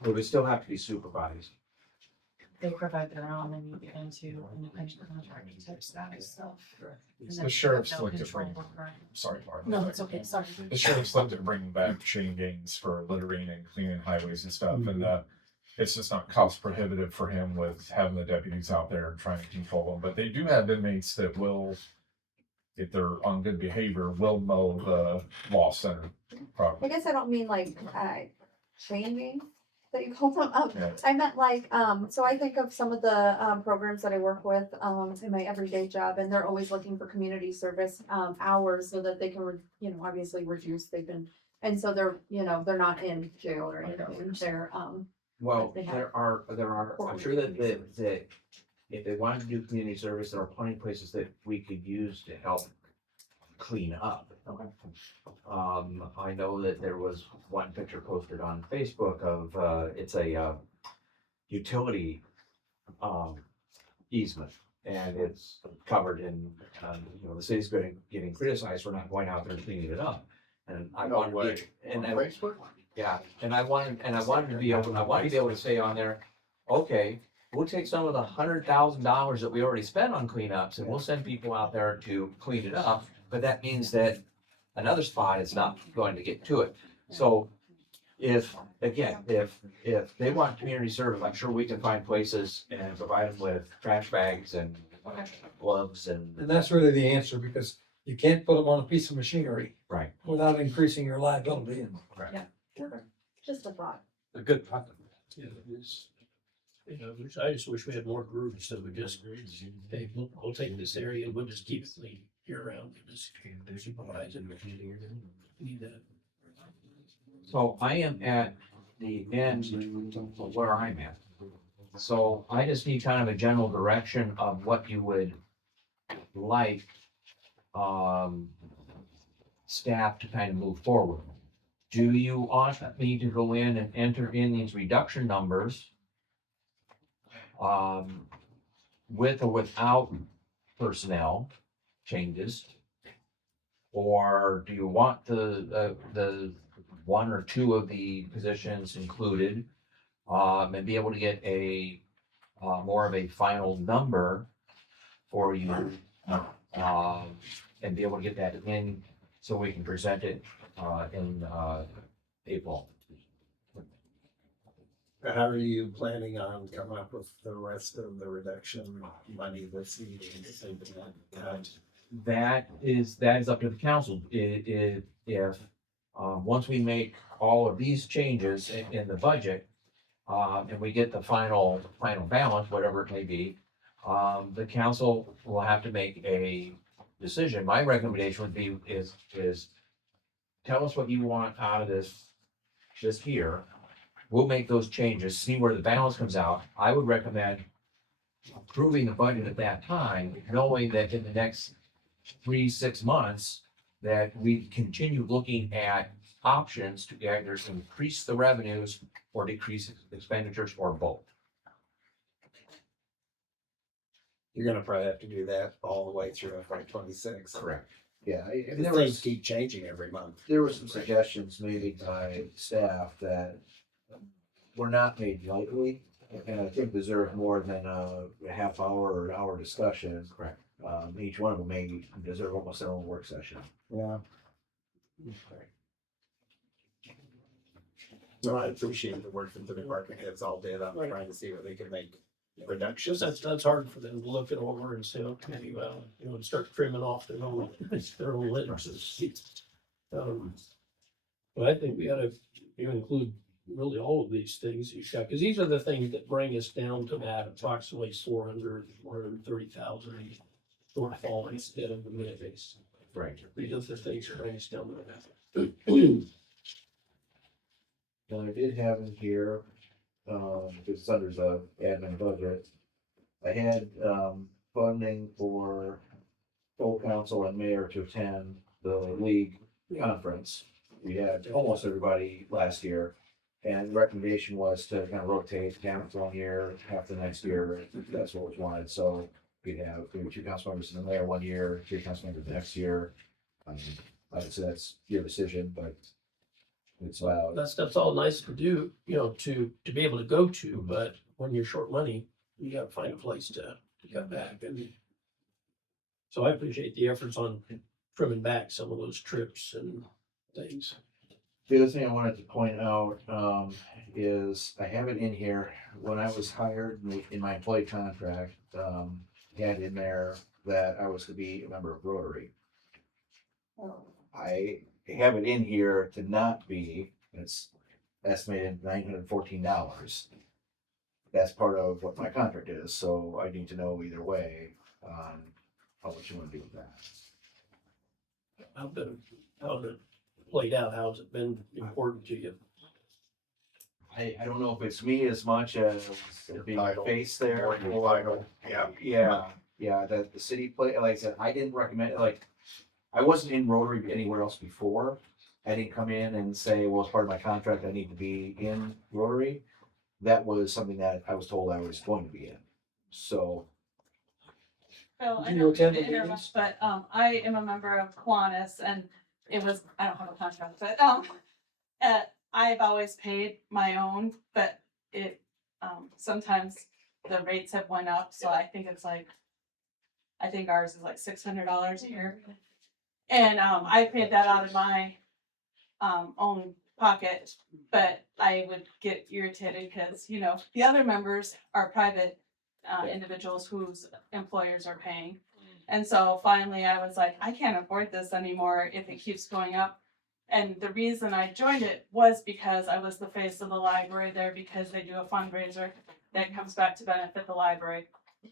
But we still have to be supervised. They provide their own and you get into independent contractor type status stuff. And then The sheriff's no looked at control bringing, over it. sorry, Mark. No, it's okay, sorry. The sheriff's looked at bringing back chain gangs for littering and cleaning highways and stuff, and it's just not cost prohibitive for him with having the deputies out there trying to control them. But they do have inmates that will, if they're on good behavior, will mow the law center property. I guess I don't mean like, changing that you call them. Yeah. I meant like, so I think of some of the, programs that I work with, in my everyday job, and they're always looking for community service, hours so that they can, obviously reduce, and so they're, they're not in jail or anything, they're, Well, They have- there are, I'm sure that if they wanted to do community service, there are plenty of places that we could use to help clean up. I know that there was one picture posted on Facebook of, it's a utility easement. And it's covered in, the city's getting criticized for not going out there and cleaning it up. And I No wanted way. to, and On Facebook? yeah, and I wanted to be able to say on there, okay, we'll take some of the $100,000 that we already spent on cleanups and we'll send people out there to clean it up. But that means that another spot is not going to get to it. So if they want community service, I'm sure we can find places and provide them with trash bags and gloves and. And that's really the answer, because You can't put them on a piece of machinery Right. without increasing your liability. And Just a thought. a good thought. Yeah, it is. You know, I just wish we had more groups that would just, hey, we'll take this area and we'll just keep it clean year round. Just supervise it. Need that. So I am at the end of where I'm at. So I just need kind of a general direction of what you would like, staff to kind of move forward. Do you want me to go in and enter in these reduction numbers? With or without personnel changes? Or do you want the one or two of the positions included? And be able to get a, more of a final number for you, and be able to get that in so we can present it, in, April. How are you planning on coming up with the rest of the reduction money that's needed? That is up to the council. If, once we make all of these changes in the budget, and we get the final balance, whatever it may be, the council will have to make a decision. My recommendation would be is tell us what you want out of this here. We'll make those changes, see where the balance comes out. I would recommend approving the budget at that time, knowing that in the next 3-6 months, that we continue looking at options to either increase the revenues or decrease expenditures or both. You're gonna probably have to do that all the way through FY26. Correct. Yeah, and Things keep changing every month. there were some suggestions made by staff that were not made lightly, and I think deserve more than a half hour or an hour discussion. Correct. Each one of them may deserve almost their own work session. Yeah. No, I appreciate the work that the department heads all did on trying to see what they can make reductions. That's hard for them to look it over and say, okay, well, you know, and start trimming off their own litters. But I think we ought to, include really all of these things you got, because these are the things that bring us down to that approximately 430,000 shortfall instead of the minute base. Right. These are the things that bring us down to that. Now, I did have in here, because it's under the admin budget, I had, funding for full council and mayor to attend the league conference. We had almost everybody last year, and the recommendation was to kind of rotate half one year, half the next year, if that's what was wanted, so we'd have maybe 2 council members in the mayor one year, 3 council members the next year. Obviously, that's your decision, but it's allowed. That's all nice to do, you know, to be able to go to, but when you're short money, you gotta find a place to cut back. And so I appreciate the efforts on trimming back some of those trips and things. The other thing I wanted to point out, is I have it in here, when I was hired in my employee contract, had in there that I was to be a member of Rotary. I have it in here to not be, it's estimated $914. That's part of what my contract is, so I need to know either way, how much you wanna do with that. How's it played out? How's it been important to you? I don't know if it's me as much as being a Title. face there. More than or- title, yeah. Yeah, that the city play, like I said, I didn't recommend, like, I wasn't in Rotary anywhere else before. I didn't come in and say, well, as part of my contract, I need to be in Rotary. That was something that I was told I was going to be in, so. Well, I Do you don't attend mean the to interrupt, meetings? but, I am a member of Kiwanis and it was, I don't have a contract, but, I've always paid my own, but it, sometimes the rates have went up, so I think it's like, I think ours is like $600 a year. And, I paid that out of my, own pocket, but I would get irritated because, you know, the other members are private individuals whose employers are paying. And so finally I was like, I can't afford this anymore if it keeps going up. And the reason I joined it was because I was the face of the library there, because they do a fundraiser that comes back to benefit the library.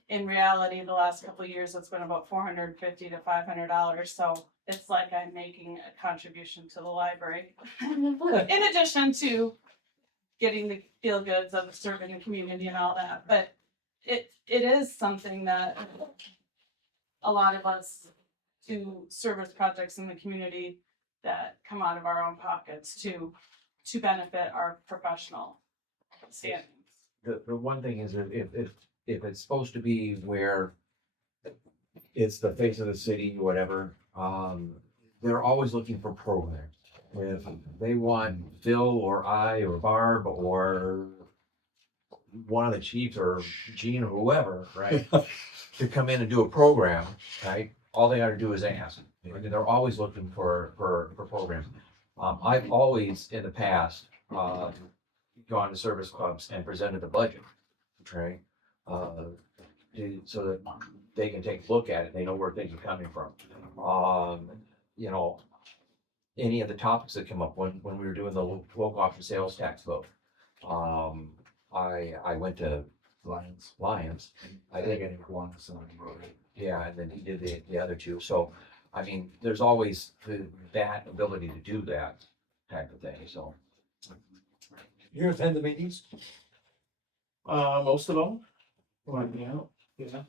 In reality, the last couple of years, it's been about $450 to $500. So it's like I'm making a contribution to the library. In addition to getting the feel goods of serving the community and all that. But it is something that a lot of us do service projects in the community that come out of our own pockets to benefit our professional standings. The one thing is if it's supposed to be where it's the face of the city, whatever, they're always looking for programs. If they want Phil or I or Barb or one of the chiefs or Gene or whoever, right, to come in and do a program, right, all they gotta do is ask. They're always looking for programs. I've always, in the past, gone to service clubs and presented the budget, right? So that they can take a look at it, they know where things are coming from. You know, any of the topics that come up when we were doing the local option sales tax vote. I went to Lions. I think I one, yeah, and then he did the other two. So, I mean, there's always that ability to do that type of thing, so. You attend the meetings? Most of them. Yeah.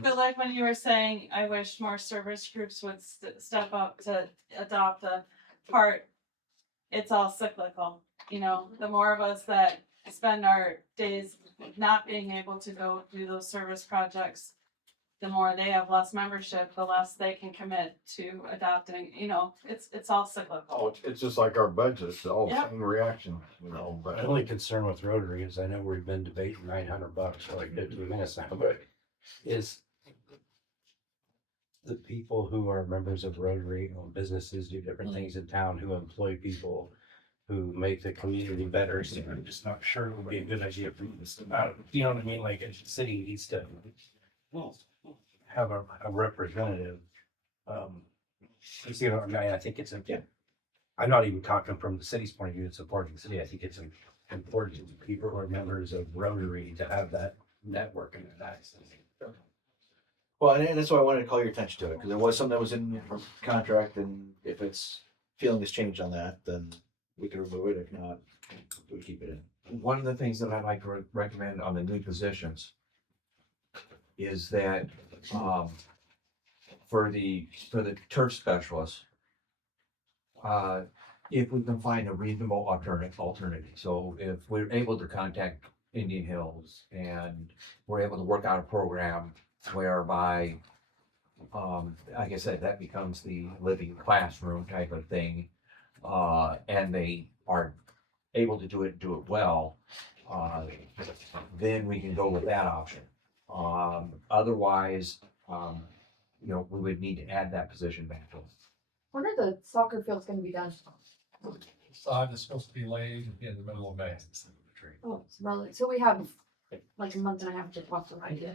But like when you were saying, I wish more service groups would step up to adopt the part, it's all cyclical. You know, the more of us that spend our days not being able to go do those service projects, the more they have less membership, the less they can commit to adopting, you know, it's all cyclical. Oh, it's just like our budget, it's all the Yeah. same reaction, you know, My but. only concern with Rotary is I know we've been debating $900 for like 15 minutes now, but is the people who are members of Rotary, you know, businesses do different things in town, who employ people, who make the community better. So I'm just not sure it would be a good idea for this about, you know what I mean? Like a city needs to have a representative. You see what I mean? I think it's I'm not even talking from the city's point of view, it's supporting the city. I think it's important to people who are members of Rotary to have that network and that access. Well, and that's why I wanted to call your attention to it, because there was something that was in the contract, and if it's feeling has changed on that, then we can remove it. If not, we keep it in. One of the things that I'd like to recommend on the new positions is that, for the turf specialists, if we can find a reasonable alternative. So if we're able to contact Indian Hills and we're able to work out a program whereby, like I said, that becomes the living classroom type of thing, and they are able to do it well, then we can go with that option. Otherwise, you know, we would need to add that position back to them. When are the soccer fields gonna be done? Sod is supposed to be laid in the middle of May. Oh, well, so we have like a month and a half to talk to idea.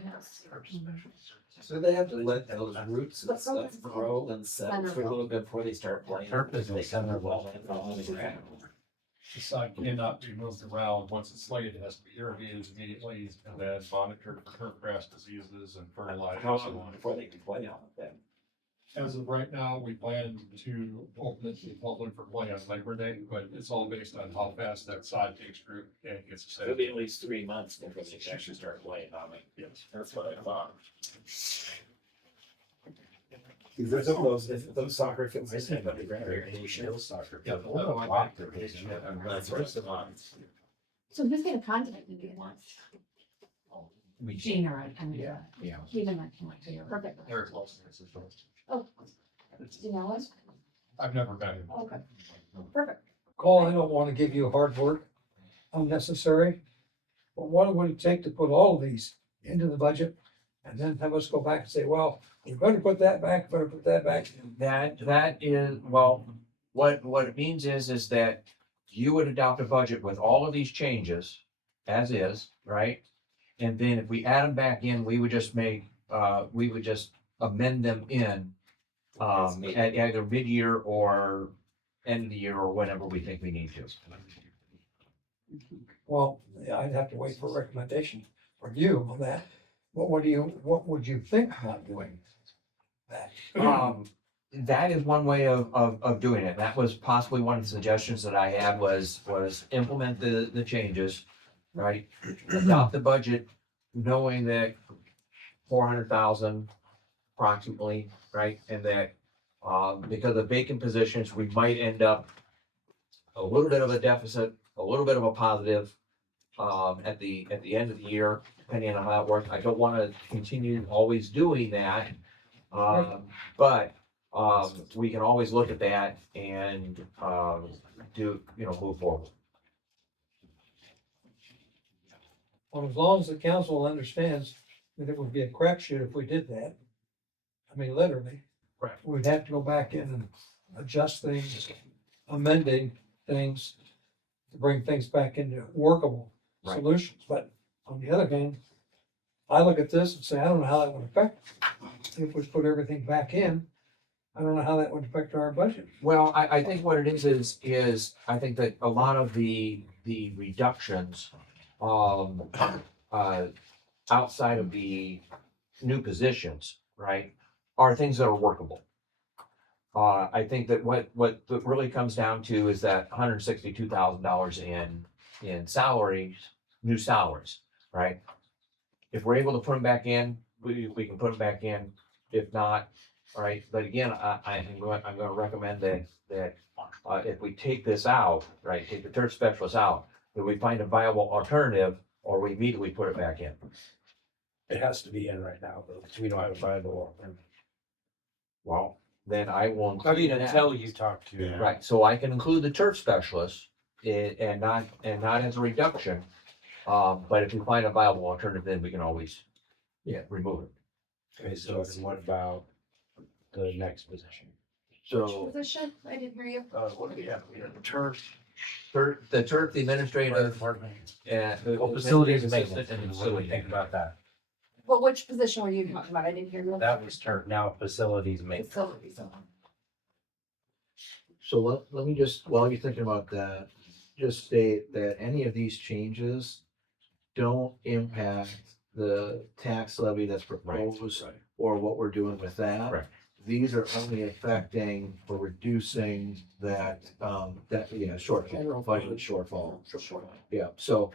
So they have to let those roots and stuff grow and set for a little bit before they start playing. Turf is the center of all. The sod cannot be moved around. Once it's laid, it has to be irrigated immediately and then monitored for turf grass diseases and fertilized. How long before they can play on it then? As of right now, we plan to open it to the public for play on Labor Day, but it's all based on how fast that sod takes root and gets set. It'll be at least 3 months before they can actually start playing on it. Yes. That's what I thought. There's those soccer fields. I said about the irrigation. Soccer. Yeah, that's the rest of the month. So who's gonna contact me once? Gene or I can. Yeah. Even like, perfect. Very close. Oh, do you know us? I've never been. Okay, perfect. Cole, I don't wanna give you hard work, unnecessary. But what would it take to put all of these into the budget? And then have us go back and say, well, you better put that back, better put that back. That is, well, what it means is that you would adopt a budget with all of these changes as is, right? And then if we add them back in, we would just make, amend them in at either mid-year or end of the year or whenever we think we need to. Well, I'd have to wait for a recommendation from you on that. What would you think about doing that? That is one way of doing it. That was possibly one of the suggestions that I had was implement the changes, right? Adopt the budget, knowing that 400,000 approximately, right? And that, because of vacant positions, we might end up a little bit of a deficit, a little bit of a positive, at the end of the year, depending on how that works. I don't want to continue always doing that. But we can always look at that and, move forward. Well, as long as the council understands that it would be a crapshoot if we did that. I mean, literally. Right. We'd have to go back in and adjust things, amending things to bring things back into workable Right. solutions. But on the other hand, I look at this and say, I don't know how that would affect, if we put everything back in, I don't know how that would affect our budget. Well, I think what it is I think that a lot of the reductions, outside of the new positions, right, are things that are workable. I think that what really comes down to is that $162,000 in salaries, new salaries, right? If we're able to put them back in, we can put them back in. If not, right? But again, I'm going to recommend that if we take this out, right, take the turf specialist out, that we find a viable alternative, or we immediately put it back in. It has to be in right now, though, because we don't have a viable alternative. Well, then I will. I mean, include that. until you talk to. Yeah. Right, so I can include the turf specialist and not as a reduction. But if we find a viable alternative, then we can always, remove it. Okay, so then what about the next position? So, Position, I didn't hear you. What do we have? We have the turf. the turf, the administrative, Department. and. Well, facilities and assistant maintenance, and and what do we facility. think about that? Well, which position were you talking about? I didn't hear you. That was turf, now facilities and maintenance. Facilities. So let me just, while you're thinking about that, just state that any of these changes don't impact the tax levy that's proposed Right. or what we're doing with that. Right. These are only affecting or reducing that, shortfall, budget shortfall. Yeah, so,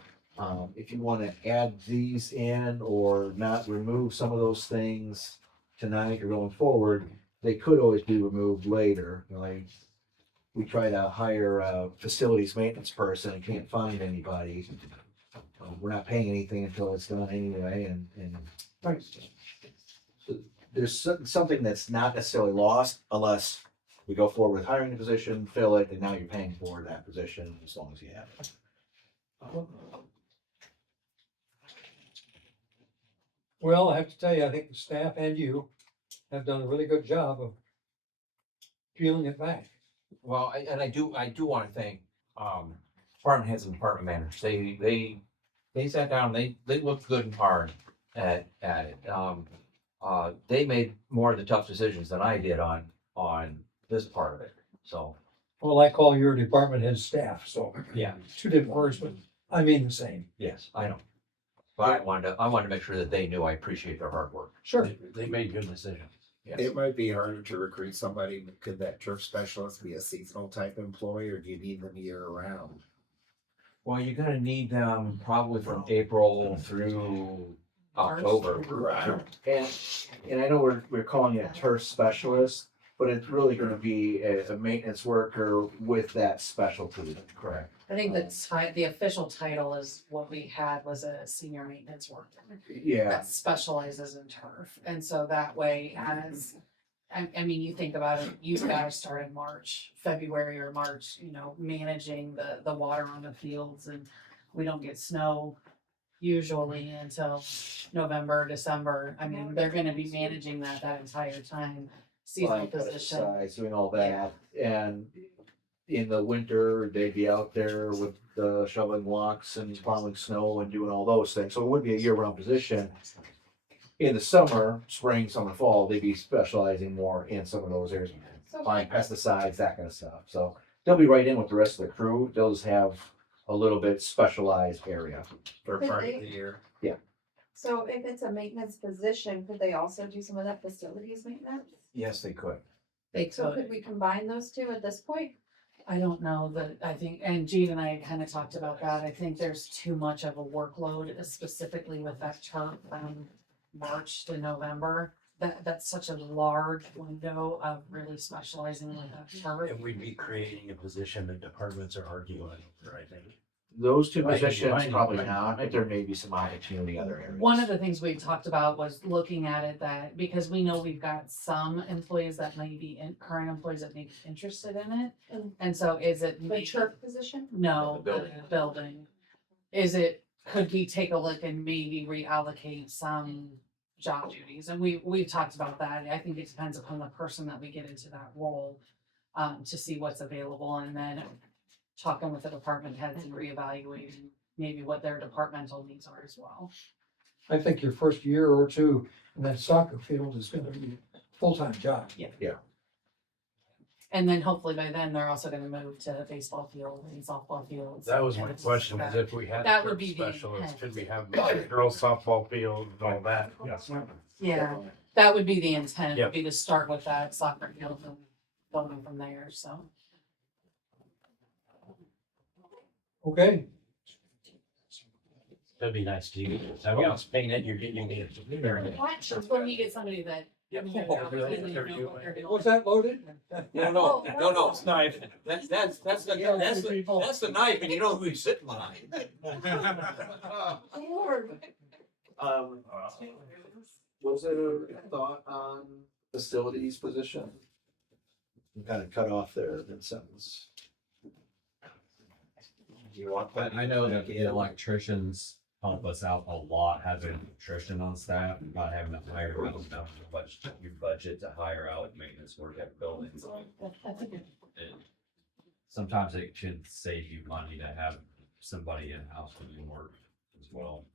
if you wanna add these in or not remove some of those things tonight or going forward, they could always be removed later, like, we try to hire a facilities maintenance person and can't find anybody. We're not paying anything until it's done anyway, and so there's something that's not necessarily lost unless we go forward with hiring the position, fill it, and now you're paying for that position as long as you have it. Well, I have to tell you, I think the staff and you have done a really good job of peeling it back. Well, I do want to thank, department heads and department managers. They sat down, they looked good and hard at it. They made more of the tough decisions than I did on this part of it, so. Well, I call your department head staff, so. Yeah. Two different words, but I mean the same. Yes, I know. But I wanted to make sure that they knew I appreciate their hard work. Sure. They made good decisions. Yes. It might be harder to recruit somebody. Could that turf specialist be a seasonal type employee, or do you need them year round? Well, you're gonna need them probably from April through October. Right. And I know we're calling it a turf specialist, but it's really gonna be a maintenance worker with that specialty. Correct. I think the official title is what we had was a senior maintenance worker. Yeah, That specializes in turf, and so that way as, I mean, you think about it, you guys start in March, February or March, managing the water on the fields, and we don't get snow usually until November, December. I mean, they're gonna be managing that entire time, seasonal line position. pesticides, doing all that, and in the winter, they'd be out there with shoveling walks and plowing snow and doing all those things, so it would be a year-round position. in the summer, spring, summer, fall, they'd be specializing more in some of those areas, So applying pesticides, that kind of stuff. So they'll be right in with the rest of the crew. They'll just have a little bit specialized area. For Could part of they- the year. So if it's a maintenance position, could they also do some of that facilities maintenance? Yes, they could. They So could. could we combine those two at this point? I don't know that, I think, and Gene and I kind of talked about that. I think there's too much of a workload, specifically with that term from March to November. That's such a large window of really specializing with that term. And we'd be creating a position that departments are arguing over, I think. Those two Right, positions, right. probably not, but there may be some opportunity in other areas. One of the things we talked about was looking at it that, because we know we've got some employees that may be current employees that may be interested in it. And so is it? The church position? No, The the building. Is it, could we take a look and maybe reallocate some job duties? And we've talked about that. I think it depends upon the person that we get into that role, to see what's available, and then talking with the department heads and reevaluating maybe what their departmental needs are as well. I think your first year or two in that soccer field is gonna be a full-time job. And then hopefully by then, they're also gonna move to baseball field and softball fields. That was my and question, was that. if we had. That a would be the specialist, intent. could we have girls softball field and all that? Yes. Yeah, that would be the intent, Yep. would be to start with that soccer field and going from there, so. Okay, That'd be nice to you. That way, us paying it, you're getting it. Watch, it's when you get somebody that. Yep. was that loaded? No, It's knife. That's the knife, and you know who he's sitting behind. Was there a thought on facilities position? Kind of cut off there in sentence. You want But I know that the electricians help us out a lot, having an electrician on staff, and not having to hire out enough your budget to hire out maintenance work at buildings. And sometimes it should save you money to have somebody in-house doing work as well.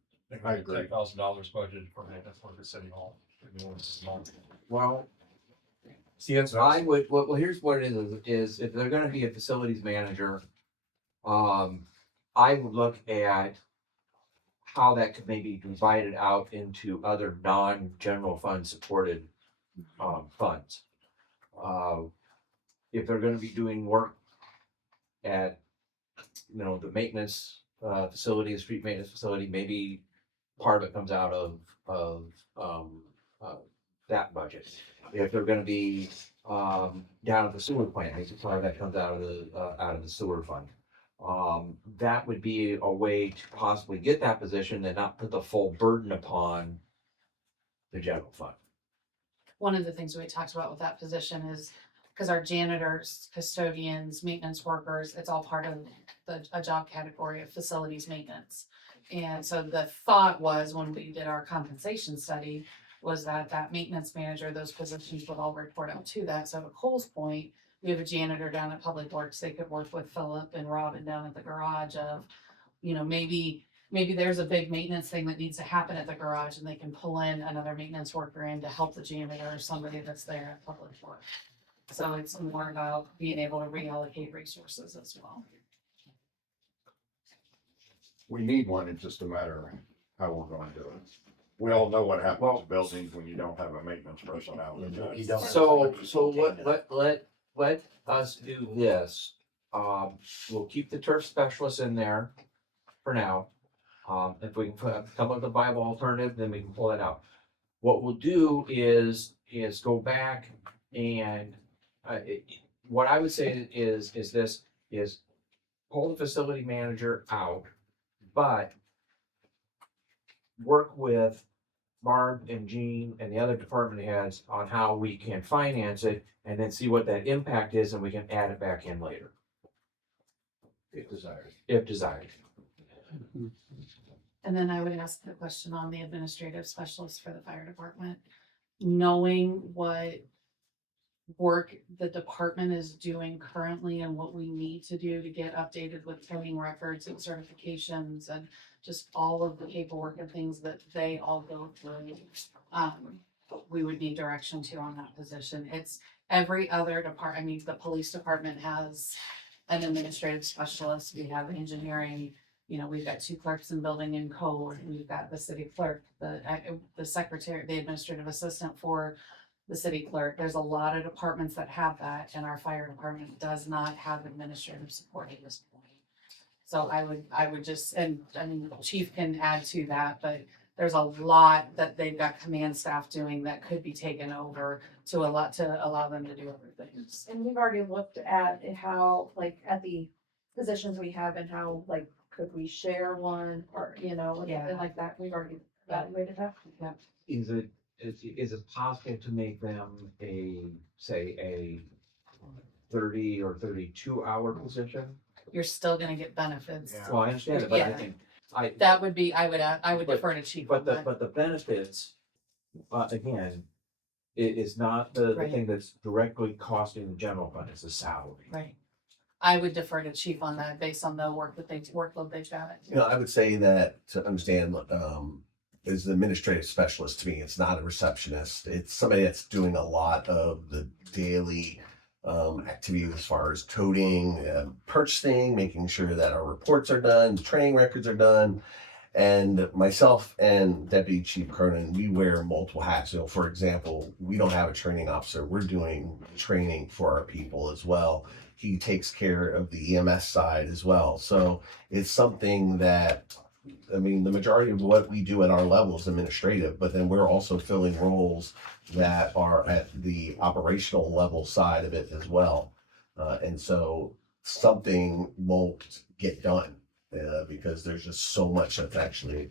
I agree. $10,000 budget for maintenance work at City Hall. Well, see, that's I would, well, here's what it is if they're gonna be a facilities manager, I would look at how that could maybe be divided out into other non-general fund supported, funds. If they're gonna be doing work at, you know, the maintenance, facility, the street maintenance facility, maybe part of it comes out of that budget. If they're gonna be, down at the sewer plant, maybe part of that comes out of the sewer fund. That would be a way to possibly get that position and not put the full burden upon the general fund. One of the things we talked about with that position is, because our janitors, custodians, maintenance workers, it's all part of a job category of facilities maintenance. And so the thought was, when we did our compensation study, was that maintenance manager, those positions would all report out to that. So to Cole's point, we have a janitor down at Public Works, they could work with Philip and Robin down at the garage of, you know, maybe there's a big maintenance thing that needs to happen at the garage, and they can pull in another maintenance worker in to help the janitor or somebody that's there at Public Works. So it's more about being able to reallocate resources as well. We need one, it's just a matter of how we're gonna do it. We all know what happens to buildings when you don't have a maintenance person out there. You don't. So let us do this. We'll keep the turf specialist in there for now. If we can come up with a viable alternative, then we can pull it out. What we'll do is go back and, what I would say is pull the facility manager out, but work with Barb and Jean and the other department heads on how we can finance it, and then see what that impact is, and we can add it back in later. If desired. And then I would ask the question on the administrative specialist for the fire department, knowing what work the department is doing currently and what we need to do to get updated with training records and certifications and just all of the paperwork and things that they all go through. We would need direction to on that position. It's every other department, I mean, the police department has an administrative specialist, we have engineering, you know, we've got two clerks in building and code, we've got the city clerk, the secretary, the administrative assistant for the city clerk. There's a lot of departments that have that, and our fire department does not have administrative support at this point. So I would just, and I mean, chief can add to that, but there's a lot that they've got command staff doing that could be taken over to allow them to do other things. And we've already looked at how, like, at the positions we have and how, like, could we share one or, you know, Yeah. something like that. We've already evaluated that. Yeah. Is it possible to make them say a 30 or 32 hour position? You're still gonna get benefits. Yeah. Well, I understand it, but I Yeah. think, That would be, I would But- defer to chief but on the, that. but the benefits, again, is not the Right. thing that's directly costing the general fund, it's the salary. Right. I would defer to chief on that based on the workload they've got. You know, I would say that to understand, is the administrative specialist to me, it's not a receptionist. It's somebody that's doing a lot of the daily activities as far as coding, purchasing, making sure that our reports are done, training records are done. And myself and Deputy Chief Cronin, we wear multiple hats. You know, for example, we don't have a training officer. We're doing training for our people as well. He takes care of the EMS side as well. So it's something that, I mean, the majority of what we do at our level is administrative, but then we're also filling roles that are at the operational level side of it as well. And so something won't get done because there's just so much that's actually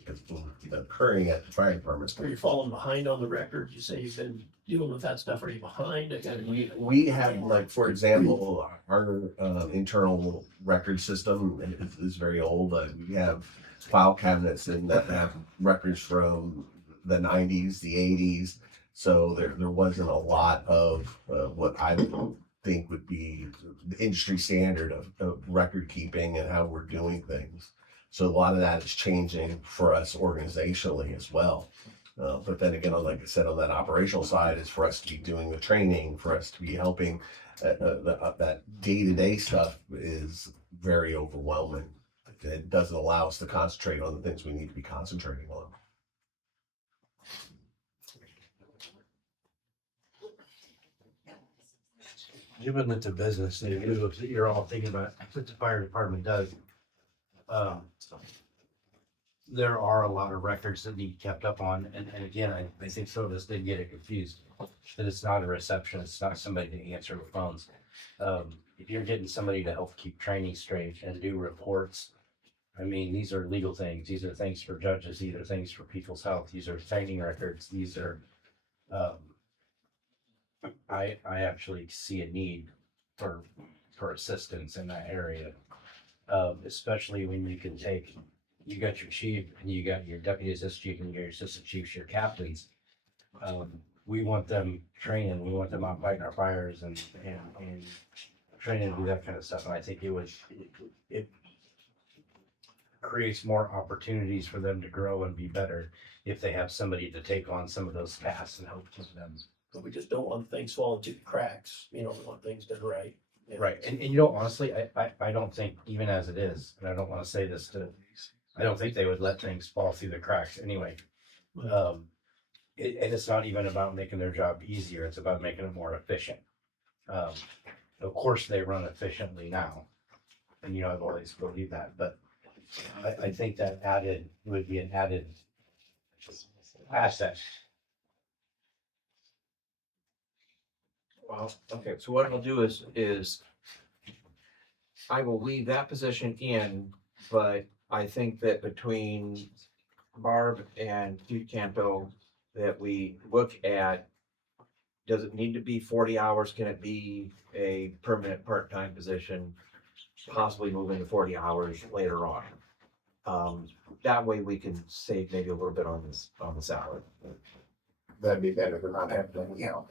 occurring at the fire departments. Are you falling behind on the record? You say you've been dealing with that stuff. Are you behind? We have, like, for example, our internal record system is very old. We have file cabinets that have records from the 90s, the 80s. So there wasn't a lot of what I would think would be the industry standard of record keeping and how we're doing things. So a lot of that is changing for us organizationally as well. But then again, like I said, on that operational side is for us to be doing the training, for us to be helping. That day-to-day stuff is very overwhelming. It doesn't allow us to concentrate on the things we need to be concentrating on. Given it's a business, and you're all thinking about what the fire department does. There are a lot of records that need kept up on, and again, I think some of us did get it confused. That it's not a receptionist, it's not somebody to answer the phones. If you're getting somebody to help keep training straight and do reports, I mean, these are legal things, these are things for judges, these are things for people's health, these are training records, these are, I actually see a need for assistance in that area. Especially when you can take, you got your chief and you got your deputy assistant chief and your assistant chiefs, your captains. We want them training, we want them out fighting our fires and training to do that kind of stuff. And I think it creates more opportunities for them to grow and be better if they have somebody to take on some of those tasks and help them. But we just don't want things falling through the cracks. You know, we want things done right. Right, and you know, honestly, I don't think, even as it is, and I don't wanna say this I don't think they would let things fall through the cracks anyway. And it's not even about making their job easier, it's about making it more efficient. Of course, they run efficiently now, and you know, I've always believed that, but I think that would be an added asset. Well, okay, so what I'll do is I will leave that position in, but I think that between Barb and Chief Campbell, that we look at, does it need to be 40 hours? Can it be a permanent part-time position? Possibly moving to 40 hours later on. That way we can save maybe a little bit on the salary. That'd be better than not having any help.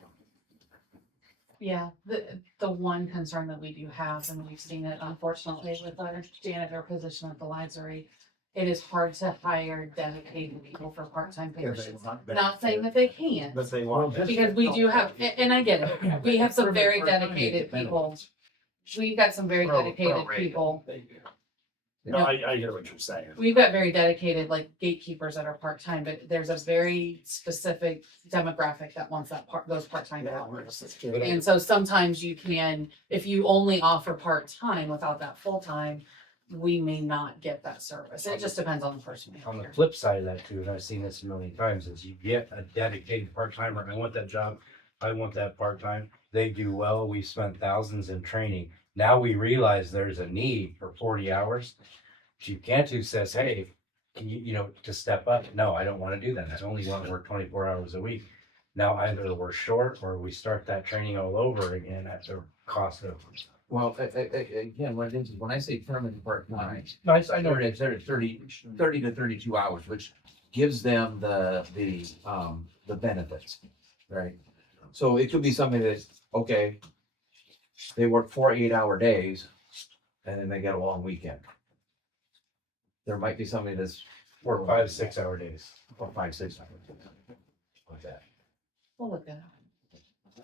Yeah, the one concern that we do have, and we've seen it unfortunately with our janitor position at the library, it is hard to hire dedicated people for part-time positions. Not saying that they can't, But they want. because we do have, and I get it, we have some very dedicated people. We've got some very dedicated people. No, I hear what you're saying. We've got very dedicated, like gatekeepers that are part-time, but there's a very specific demographic that wants those part-time hours. And so sometimes you can, if you only offer part-time without that full-time, we may not get that service. It just depends on the person. On the flip side of that too, and I've seen this a million times, is you get a dedicated part-timer, I want that job, I want that part-time, they do well, we spent thousands in training. Now we realize there's a need for 40 hours. Chief Cantu says, hey, can you, to step up? No, I don't want to do that. I only want to work 24 hours a week. Now either we're short or we start that training all over again at the cost of. Well, again, what it is, when I say permanent part-time, I know it's there at 30 to 32 hours, which gives them the benefits, right? So it could be something that's, okay, they work 4 8-hour days and then they get a long weekend. There might be somebody that's 4 5 6 hour days. 4 5 6 hours. Like that. We'll look at it.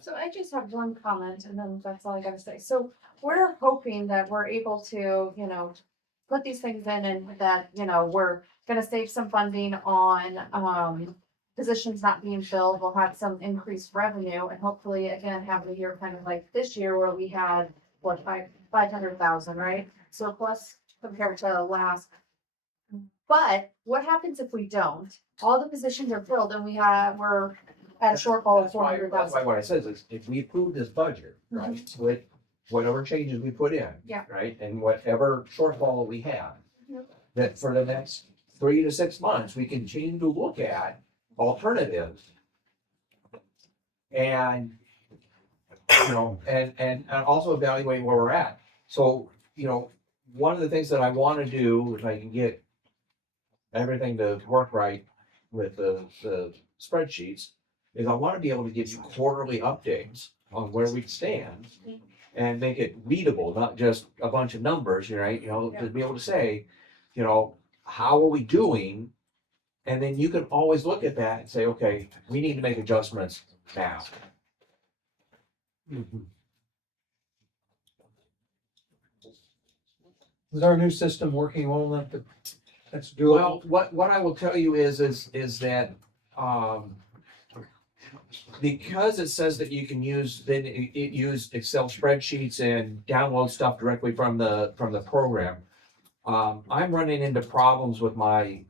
So I just have one comment and then that's all I gotta say. So we're hoping that we're able to, put these things in and that, we're gonna save some funding on, positions not being filled. We'll have some increased revenue and hopefully again, have a year kind of like this year where we had, 500,000, right? Surplus compared to last. But what happens if we don't? All the positions are filled and we're at a shortfall of That's why 400,000. what I says is, if we approve this budget, right, with whatever changes we put in. Yeah. Right, and whatever shortfall we have. Yep. That for the next 3 to 6 months, we continue to look at alternatives. And, and also evaluate where we're at. So, one of the things that I wanna do, if I can get everything to work right with the spreadsheets, is I wanna be able to give you quarterly updates on where we stand and make it readable, not just a bunch of numbers, right? To be able to say, how are we doing? And then you can always look at that and say, okay, we need to make adjustments now. Is our new system working well enough to, that's doable? Well, what I will tell you is that, because it says that you can use, use Excel spreadsheets and download stuff directly from the program. I'm running into problems with my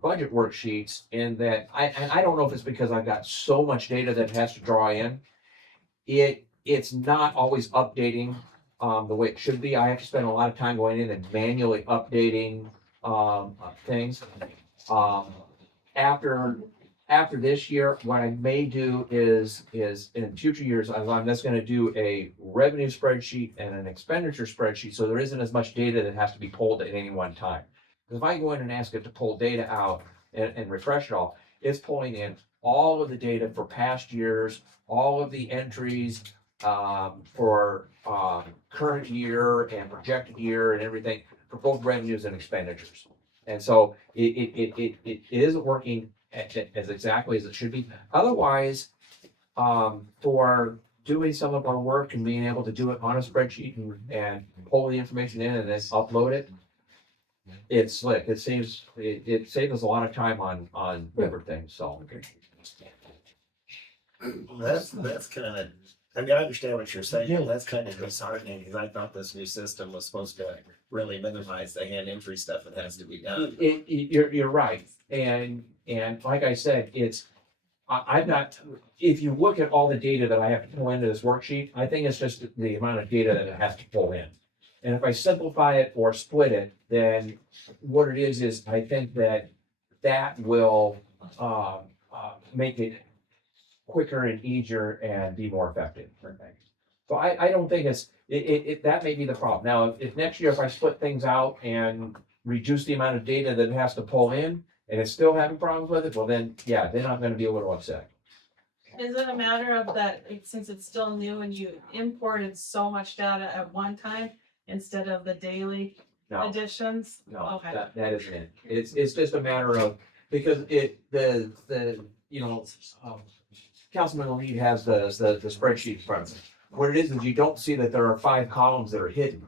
budget worksheets in that I don't know if it's because I've got so much data that has to draw in. It's not always updating the way it should be. I have to spend a lot of time going in and manually updating things. After this year, what I may do is in future years, I'm just gonna do a revenue spreadsheet and an expenditure spreadsheet, so there isn't as much data that has to be pulled at any one time. Because if I go in and ask it to pull data out and refresh it all, it's pulling in all of the data for past years, all of the entries for current year and projected year and everything for both revenues and expenditures. And so it isn't working as exactly as it should be. Otherwise, for doing some of our work and being able to do it on a spreadsheet and pull the information in and then upload it, it's slick. It saves us a lot of time on different things, so. That's kind of, I understand what you're saying, but that's kind of disheartening, because I thought this new system was supposed to really minimize the hand entry stuff that has to be done. You're right, and like I said, I've not, if you look at all the data that I have to pull into this worksheet, I think it's just the amount of data that it has to pull in. And if I simplify it or split it, then what it is I think that will make it quicker and easier and be more effective. So I don't think that may be the problem. Now, if next year, if I split things out and reduce the amount of data that it has to pull in, and it's still having problems with it, well then I'm gonna be a little upset. Is it a matter of that, since it's still new and you imported so much data at one time instead of the daily No, additions? no, Okay. that isn't it. It's just a matter of, because you know, Councilman Lee has the spreadsheet in front of him. What it is you don't see that there are 5 columns that are hidden.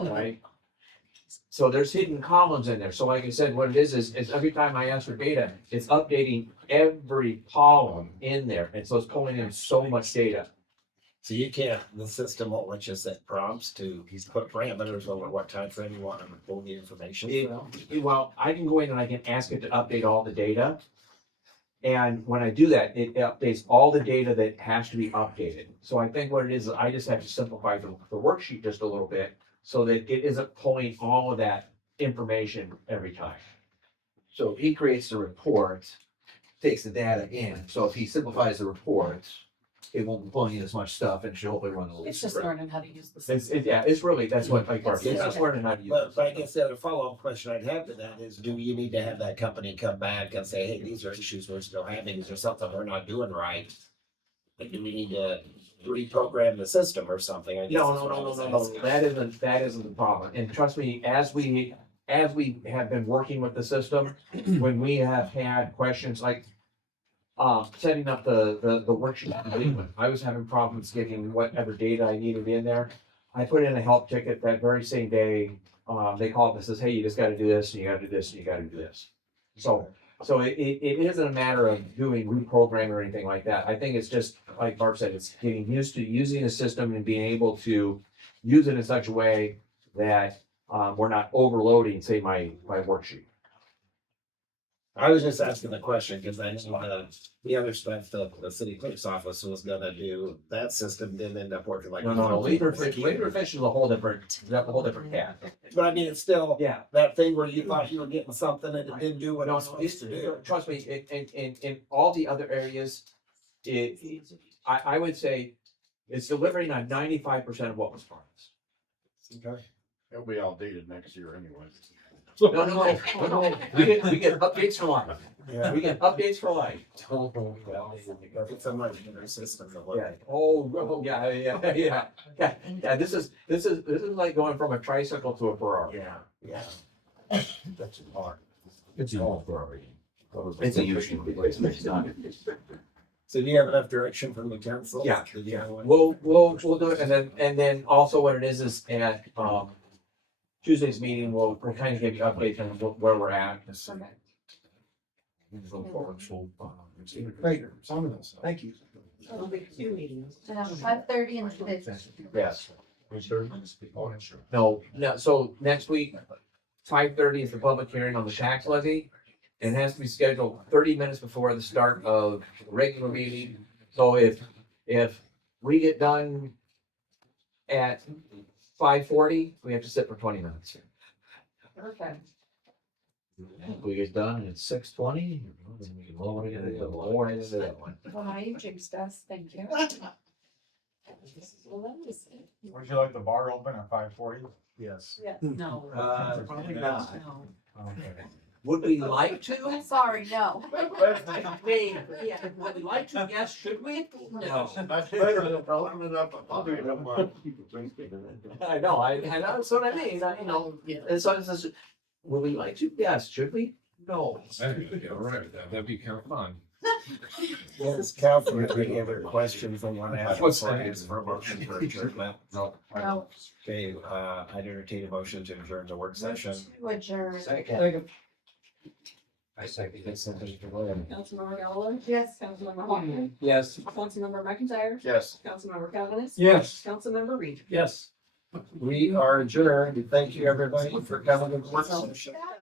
Right? So there's hidden columns in there. So like I said, what it is every time I ask for data, it's updating every column in there. And so it's pulling in so much data. So you can't, the system won't let you set prompts to put parameters over what time frame you want to pull the information from? Well, I can go in and I can ask it to update all the data. And when I do that, it updates all the data that has to be updated. So I think what it is I just have to simplify the worksheet just a little bit so that it isn't pulling all of that information every time. So if he creates the report, takes the data in, so if he simplifies the report, it won't be pulling in as much stuff and should hopefully run a little. It's just learning how to use the It's, system. yeah, it's really, that's what, like, It's it's just learning how to use But I it. guess the other follow-up question I'd have to that is, do you need to have that company come back and say, hey, these are issues we're still having, is there something we're not doing right? Like, do we need to reprogram the system or something? I guess No, is no, what I no, was no, no, no, asking. that isn't the problem. And trust me, as we have been working with the system, when we have had questions like setting up the worksheet to begin with, I was having problems getting whatever data I needed in there. I put in a help ticket that very same day. They called and says, hey, you just gotta do this, and you gotta do this, and you gotta do this. So it isn't a matter of doing reprogramming or anything like that. I think it's just, like Barb said, it's getting used to using the system and being able to use it in such a way that we're not overloading, say, my worksheet. I was just asking the question because I know the other stuff, the city clerk's office was gonna do, that system didn't end up working like. No, labor efficiency is a whole different cat. But I mean, it's still Yeah. that thing where you thought you were getting something and it didn't do what it No, was supposed to do. trust me, in all the other areas, I would say it's delivering on 95% of what was promised. Okay. It'll be outdated next year anyway. No. We get updates for life. Yeah. We get updates for life. It's a much better system to look Yeah. at. Oh, yeah. This is like going from a tricycle to a Ferrari. Yeah. That's hard. It's all Ferrari. It's a huge replacement. So do you have enough direction from the council? Yeah. Do you have one? We'll do it, and then also what it is at Tuesday's meeting, we'll kind of give you updates on where we're at. Great, some of those, thank you. It'll be 2 meetings. 5:30 and 6. Yes. No, so next week, 5:30 is the public hearing on the tax levy. And it has to be scheduled 30 minutes before the start of the regular meeting. So if we get done at 5:40, we have to sit for 20 minutes. Perfect. If we get done at 6:20, we can lower it into that one. Well, now you jinxed us, thank you. Would you like the bar open at 5:40? Yes. Yeah, No. Probably not. No. Okay. Would we like to? Sorry, no. Maybe, yeah, would we like to? Yes, should we? No. That's better than opening up a public. I know, that's what I mean, and so it says, would we like to? Yes, should we? No. All right, that'd be kind of fun. Yes, council, if any other questions on what happened, What's for that? is for a motion for adjournment. No. No. Okay, I'd entertain a motion to adjourn the work session. To adjourn. Second. I second. Councilmember Councilmember Galloway? Yes. Councilmember Hoffman? Yes. Councilmember McIntyre? Yes. Councilmember Cavanagh? Yes. Councilmember Reed? Yes. We are adjourned. Thank you, everybody, for coming to the work session.